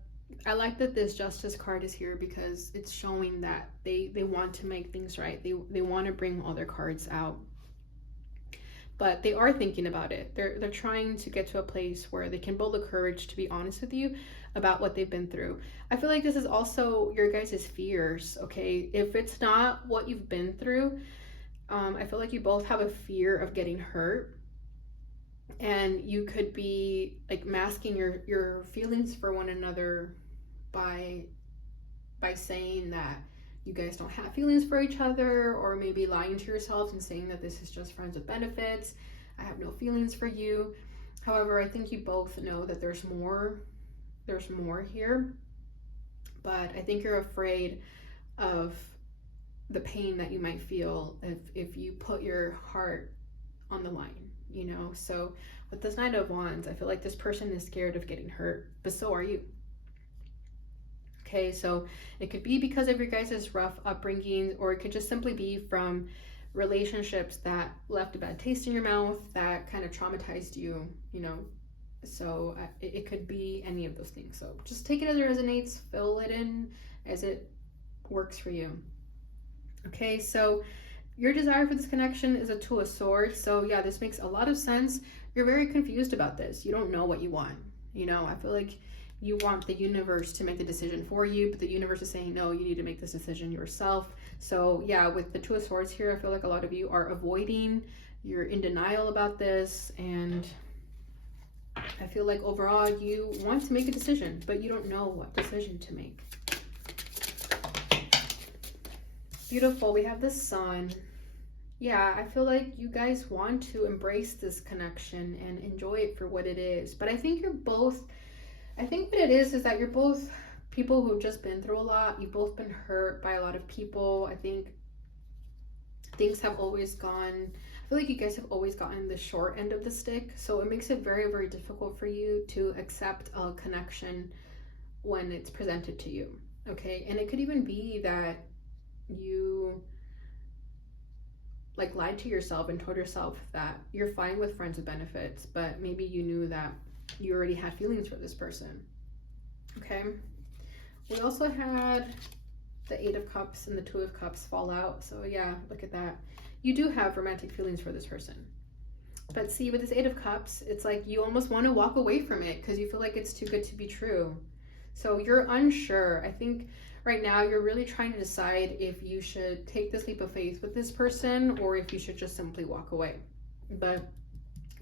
I like that this Justice card is here because it's showing that they want to make things right. They want to bring all their cards out. But they are thinking about it. They're trying to get to a place where they can build the courage to be honest with you about what they've been through. I feel like this is also your guys' fears, okay? If it's not what you've been through, I feel like you both have a fear of getting hurt. And you could be like masking your feelings for one another by saying that you guys don't have feelings for each other, or maybe lying to yourselves and saying that this is just friends with benefits. I have no feelings for you. However, I think you both know that there's more here, but I think you're afraid of the pain that you might feel if you put your heart on the line, you know? So with this Knight of Wands, I feel like this person is scared of getting hurt, but so are you. Okay, so it could be because of your guys' rough upbringing, or it could just simply be from relationships that left a bad taste in your mouth, that kind of traumatized you, you know? So it could be any of those things. So just take it as it resonates, fill it in as it works for you. Okay, so your desire for this connection is a Two of Swords. So yeah, this makes a lot of sense. You're very confused about this. You don't know what you want. You know, I feel like you want the universe to make the decision for you, but the universe is saying, no, you need to make this decision yourself. So yeah, with the Two of Swords here, I feel like a lot of you are avoiding, you're in denial about this, and I feel like overall you want to make a decision, but you don't know what decision to make. Beautiful. We have the Sun. Yeah, I feel like you guys want to embrace this connection and enjoy it for what it is. But I think I think what it is that you're both people who've just been through a lot. You've both been hurt by a lot of people. I think things have always gone, I feel like you guys have always gotten the short end of the stick. So it makes it very, very difficult for you to accept a connection when it's presented to you. Okay. And it could even be that you like lied to yourself and told yourself that you're fine with friends with benefits, but maybe you knew that you already had feelings for this person. Okay. We also had the Eight of Cups and the Two of Cups fall out. So yeah, look at that. You do have romantic feelings for this person. But see, with this Eight of Cups, it's like you almost want to walk away from it because you feel like it's too good to be true. So you're unsure. I think right now you're really trying to decide if you should take this leap of faith with this person or if you should just simply walk away. But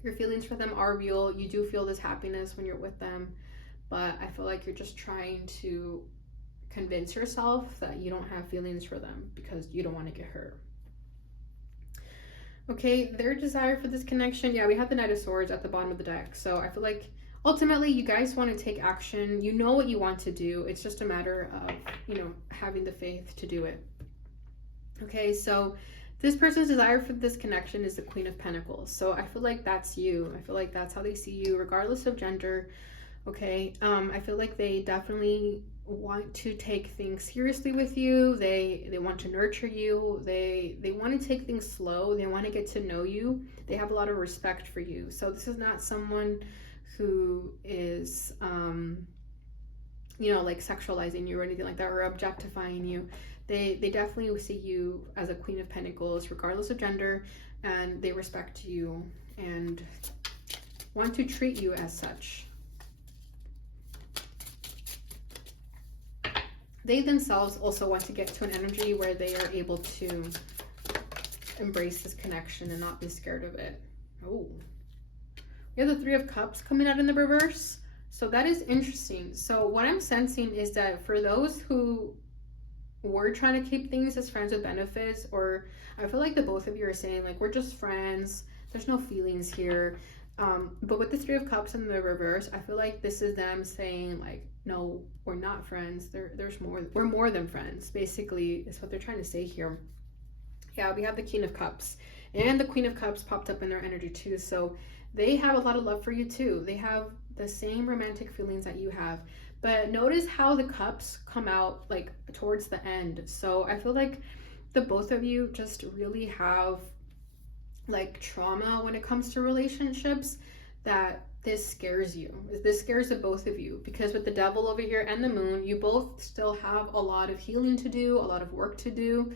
your feelings for them are real. You do feel this happiness when you're with them. But I feel like you're just trying to convince yourself that you don't have feelings for them because you don't want to get hurt. Okay, their desire for this connection. Yeah, we have the Knight of Swords at the bottom of the deck. So I feel like ultimately you guys want to take action. You know what you want to do. It's just a matter of, having the faith to do it. Okay, so this person's desire for this connection is the Queen of Pentacles. So I feel like that's you. I feel like that's how they see you, regardless of gender. Okay, I feel like they definitely want to take things seriously with you. They want to nurture you. They want to take things slow. They want to get to know you. They have a lot of respect for you. So this is not someone who is like sexualizing you or anything like that, or objectifying you. They definitely see you as a Queen of Pentacles regardless of gender, and they respect you and want to treat you as such. They themselves also want to get to an energy where they are able to embrace this connection and not be scared of it. Oh, we have the Three of Cups coming out in the reverse. So that is interesting. So what I'm sensing is that for those who were trying to keep things as friends with benefits, or I feel like the both of you are saying like, we're just friends, there's no feelings here. But with the Three of Cups in the reverse, I feel like this is them saying like, no, we're not friends. There's more. We're more than friends, basically, is what they're trying to say here. Yeah, we have the King of Cups and the Queen of Cups popped up in their energy too. So they have a lot of love for you too. They have the same romantic feelings that you have. But notice how the cups come out like towards the end. So I feel like the both of you just really have like trauma when it comes to relationships, that this scares you. This scares the both of you, because with the Devil over here and the Moon, you both still have a lot of healing to do, a lot of work to do.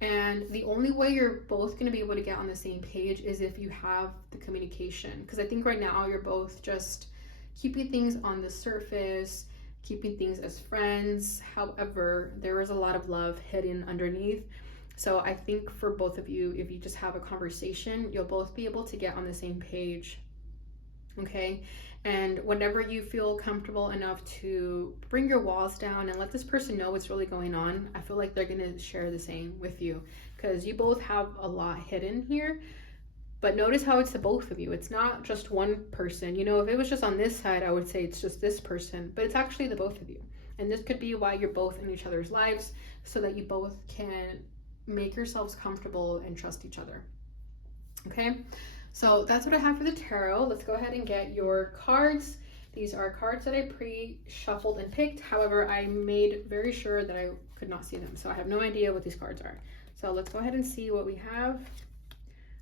And the only way you're both going to be able to get on the same page is if you have the communication. Because I think right now you're both just keeping things on the surface, keeping things as friends. However, there is a lot of love hidden underneath. So I think for both of you, if you just have a conversation, you'll both be able to get on the same page. Okay? And whenever you feel comfortable enough to bring your walls down and let this person know what's really going on, I feel like they're going to share the same with you, because you both have a lot hidden here. But notice how it's the both of you. It's not just one person. If it was just on this side, I would say it's just this person, but it's actually the both of you. And this could be why you're both in each other's lives, so that you both can make yourselves comfortable and trust each other. Okay, so that's what I have for the tarot. Let's go ahead and get your cards. These are cards that I pre-shuffled and picked. However, I made very sure that I could not see them, so I have no idea what these cards are. So let's go ahead and see what we have.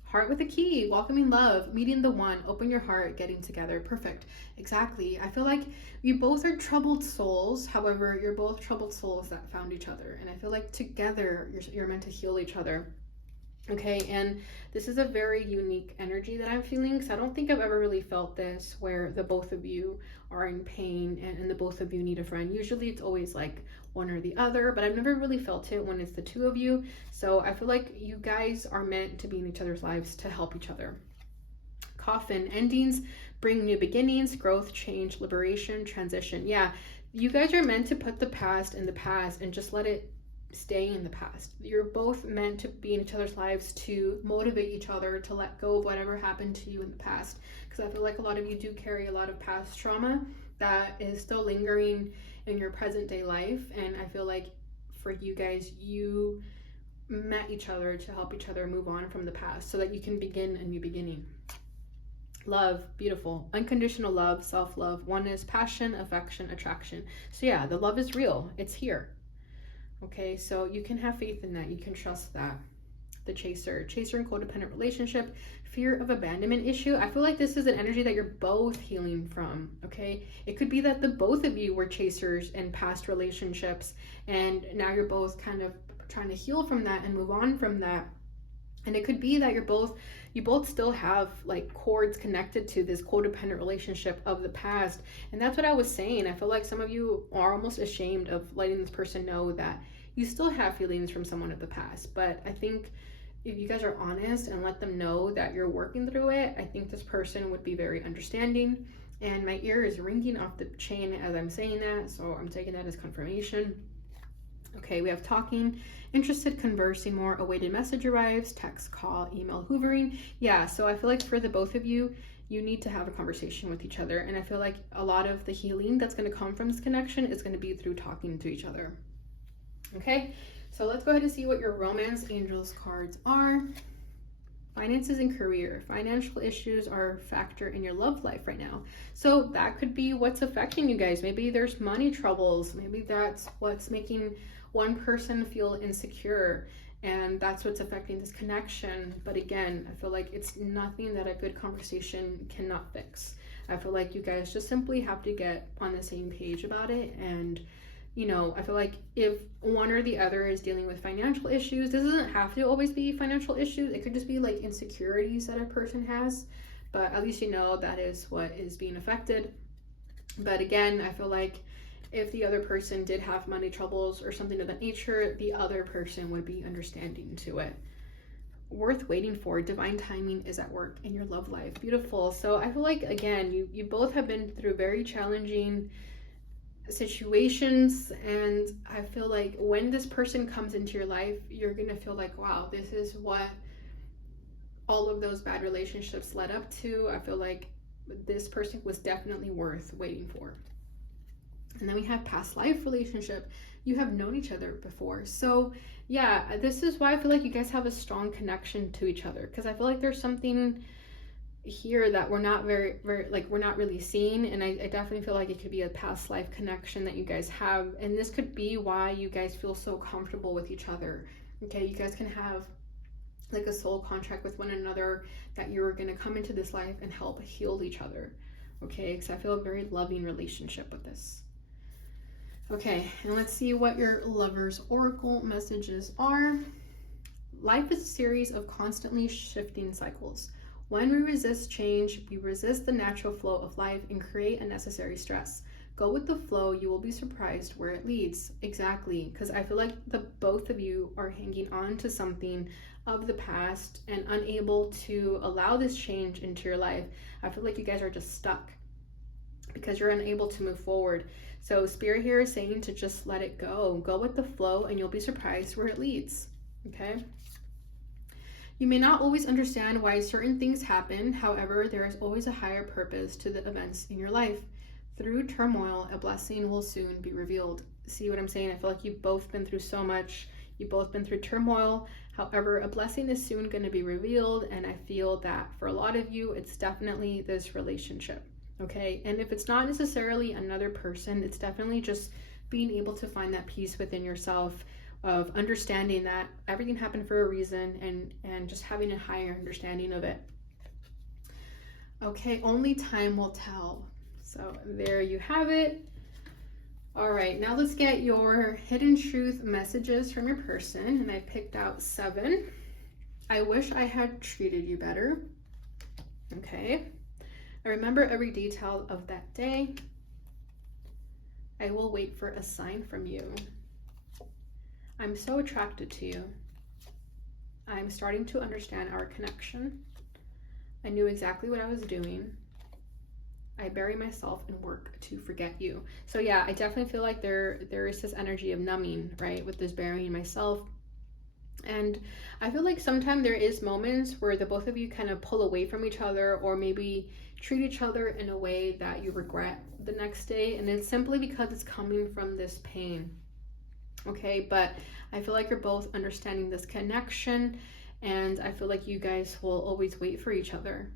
Heart with a key, welcoming love, meeting the one, open your heart, getting together. Perfect. Exactly. I feel like you both are troubled souls. However, you're both troubled souls that found each other. And I feel like together you're meant to heal each other. Okay, and this is a very unique energy that I'm feeling, because I don't think I've ever really felt this, where the both of you are in pain and the both of you need a friend. Usually it's always like one or the other, but I've never really felt it when it's the two of you. So I feel like you guys are meant to be in each other's lives to help each other. Coffin, endings bring new beginnings, growth, change, liberation, transition. Yeah, you guys are meant to put the past in the past and just let it staying in the past. You're both meant to be in each other's lives to motivate each other to let go of whatever happened to you in the past. Because I feel like a lot of you do carry a lot of past trauma that is still lingering in your present day life. And I feel like for you guys, you met each other to help each other move on from the past so that you can begin a new beginning. Love, beautiful. Unconditional love, self-love, oneness, passion, affection, attraction. So yeah, the love is real. It's here. Okay, so you can have faith in that. You can trust that. The chaser and codependent relationship, fear of abandonment issue. I feel like this is an energy that you're both healing from. Okay, it could be that the both of you were chasers in past relationships, and now you're both kind of trying to heal from that and move on from that. And it could be that you both still have like cords connected to this codependent relationship of the past. And that's what I was saying. I feel like some of you are almost ashamed of letting this person know that you still have feelings from someone of the past. But I think if you guys are honest and let them know that you're working through it, I think this person would be very understanding. And my ear is ringing off the chain as I'm saying that, so I'm taking that as confirmation. Okay, we have talking, interested, conversing more, awaited message arrives, text, call, email, hoovering. Yeah, so I feel like for the both of you, you need to have a conversation with each other. And I feel like a lot of the healing that's going to come from this connection is going to be through talking to each other. Okay, so let's go ahead and see what your romance angels cards are. Finances and career. Financial issues are a factor in your love life right now. So that could be what's affecting you guys. Maybe there's money troubles. Maybe that's what's making one person feel insecure, and that's what's affecting this connection. But again, I feel like it's nothing that a good conversation cannot fix. I feel like you guys just simply have to get on the same page about it. And you know, I feel like if one or the other is dealing with financial issues, this doesn't have to always be financial issues. It could just be like insecurities that a person has, but at least you know that is what is being affected. But again, I feel like if the other person did have money troubles or something of that nature, the other person would be understanding to it. Worth waiting for. Divine timing is at work in your love life. Beautiful. So I feel like, again, you both have been through very challenging situations, and I feel like when this person comes into your life, you're gonna feel like, wow, this is what all of those bad relationships led up to. I feel like this person was definitely worth waiting for. And then we have past life relationship. You have known each other before. So yeah, this is why I feel like you guys have a strong connection to each other, because I feel like there's something here that we're not very like we're not really seeing. And I definitely feel like it could be a past life connection that you guys have, and this could be why you guys feel so comfortable with each other. Okay, you guys can have like a soul contract with one another that you're going to come into this life and help heal each other. Okay, because I feel a very loving relationship with this. Okay, and let's see what your lover's oracle messages are. Life is a series of constantly shifting cycles. When we resist change, we resist the natural flow of life and create unnecessary stress. Go with the flow, you will be surprised where it leads. Exactly, because I feel like the both of you are hanging on to something of the past and unable to allow this change into your life. I feel like you guys are just stuck because you're unable to move forward. So Spirit here is saying to just let it go. Go with the flow and you'll be surprised where it leads. Okay? You may not always understand why certain things happen. However, there is always a higher purpose to the events in your life. Through turmoil, a blessing will soon be revealed. See what I'm saying? I feel like you've both been through so much. You've both been through turmoil. However, a blessing is soon going to be revealed. And I feel that for a lot of you, it's definitely this relationship. Okay, and if it's not necessarily another person, it's definitely just being able to find that peace within yourself of understanding that everything happened for a reason, and just having a higher understanding of it. Okay, only time will tell. So there you have it. All right, now let's get your hidden truth messages from your person, and I picked out 7. I wish I had treated you better. Okay. I remember every detail of that day. I will wait for a sign from you. I'm so attracted to you. I'm starting to understand our connection. I knew exactly what I was doing. I bury myself and work to forget you. So yeah, I definitely feel like there is this energy of numbing, right, with this burying myself. And I feel like sometimes there is moments where the both of you kind of pull away from each other, or maybe treat each other in a way that you regret the next day, and it's simply because it's coming from this pain. Okay, but I feel like you're both understanding this connection, and I feel like you guys will always wait for each other.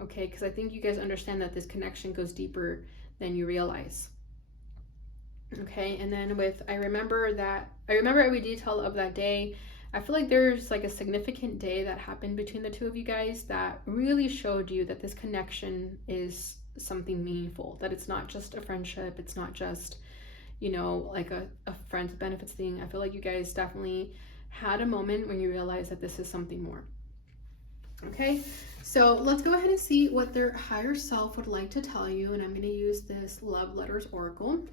Okay, because I think you guys understand that this connection goes deeper than you realize. Okay, and then I remember every detail of that day. I feel like there's like a significant day that happened between the two of you guys that really showed you that this connection is something meaningful, that it's not just a friendship, it's not just, like a friends with benefits thing. I feel like you guys definitely had a moment when you realized that this is something more. Okay, so let's go ahead and see what their higher self would like to tell you, and I'm going to use this Love Letters Oracle.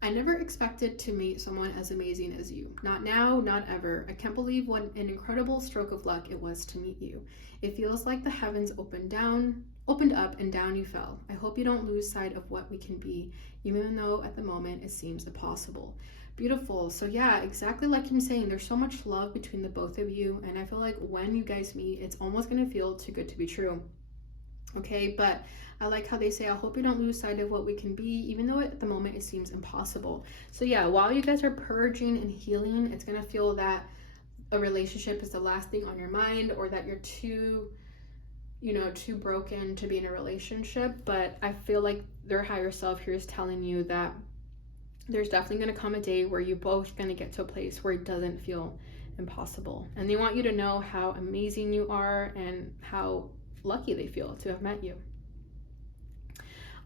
I never expected to meet someone as amazing as you. Not now, not ever. I can't believe what an incredible stroke of luck it was to meet you. It feels like the heavens opened up and down you fell. I hope you don't lose sight of what we can be, even though at the moment it seems impossible. Beautiful. So yeah, exactly like I'm saying, there's so much love between the both of you, and I feel like when you guys meet, it's almost going to feel too good to be true. Okay, but I like how they say, I hope you don't lose sight of what we can be, even though at the moment it seems impossible. So yeah, while you guys are purging and healing, it's going to feel that a relationship is the last thing on your mind, or that you're too broken to be in a relationship. But I feel like their higher self here is telling you that there's definitely going to come a day where you're both going to get to a place where it doesn't feel impossible. And they want you to know how amazing you are and how lucky they feel to have met you.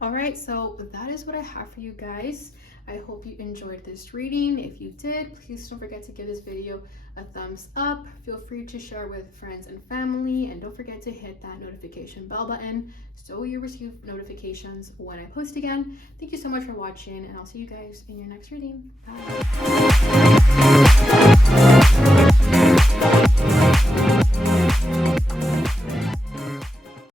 All right, so that is what I have for you guys. I hope you enjoyed this reading. If you did, please don't forget to give this video a thumbs up. Feel free to share with friends and family, and don't forget to hit that notification bell button so you receive notifications when I post again. Thank you so much for watching, and I'll see you guys in your next reading. Bye.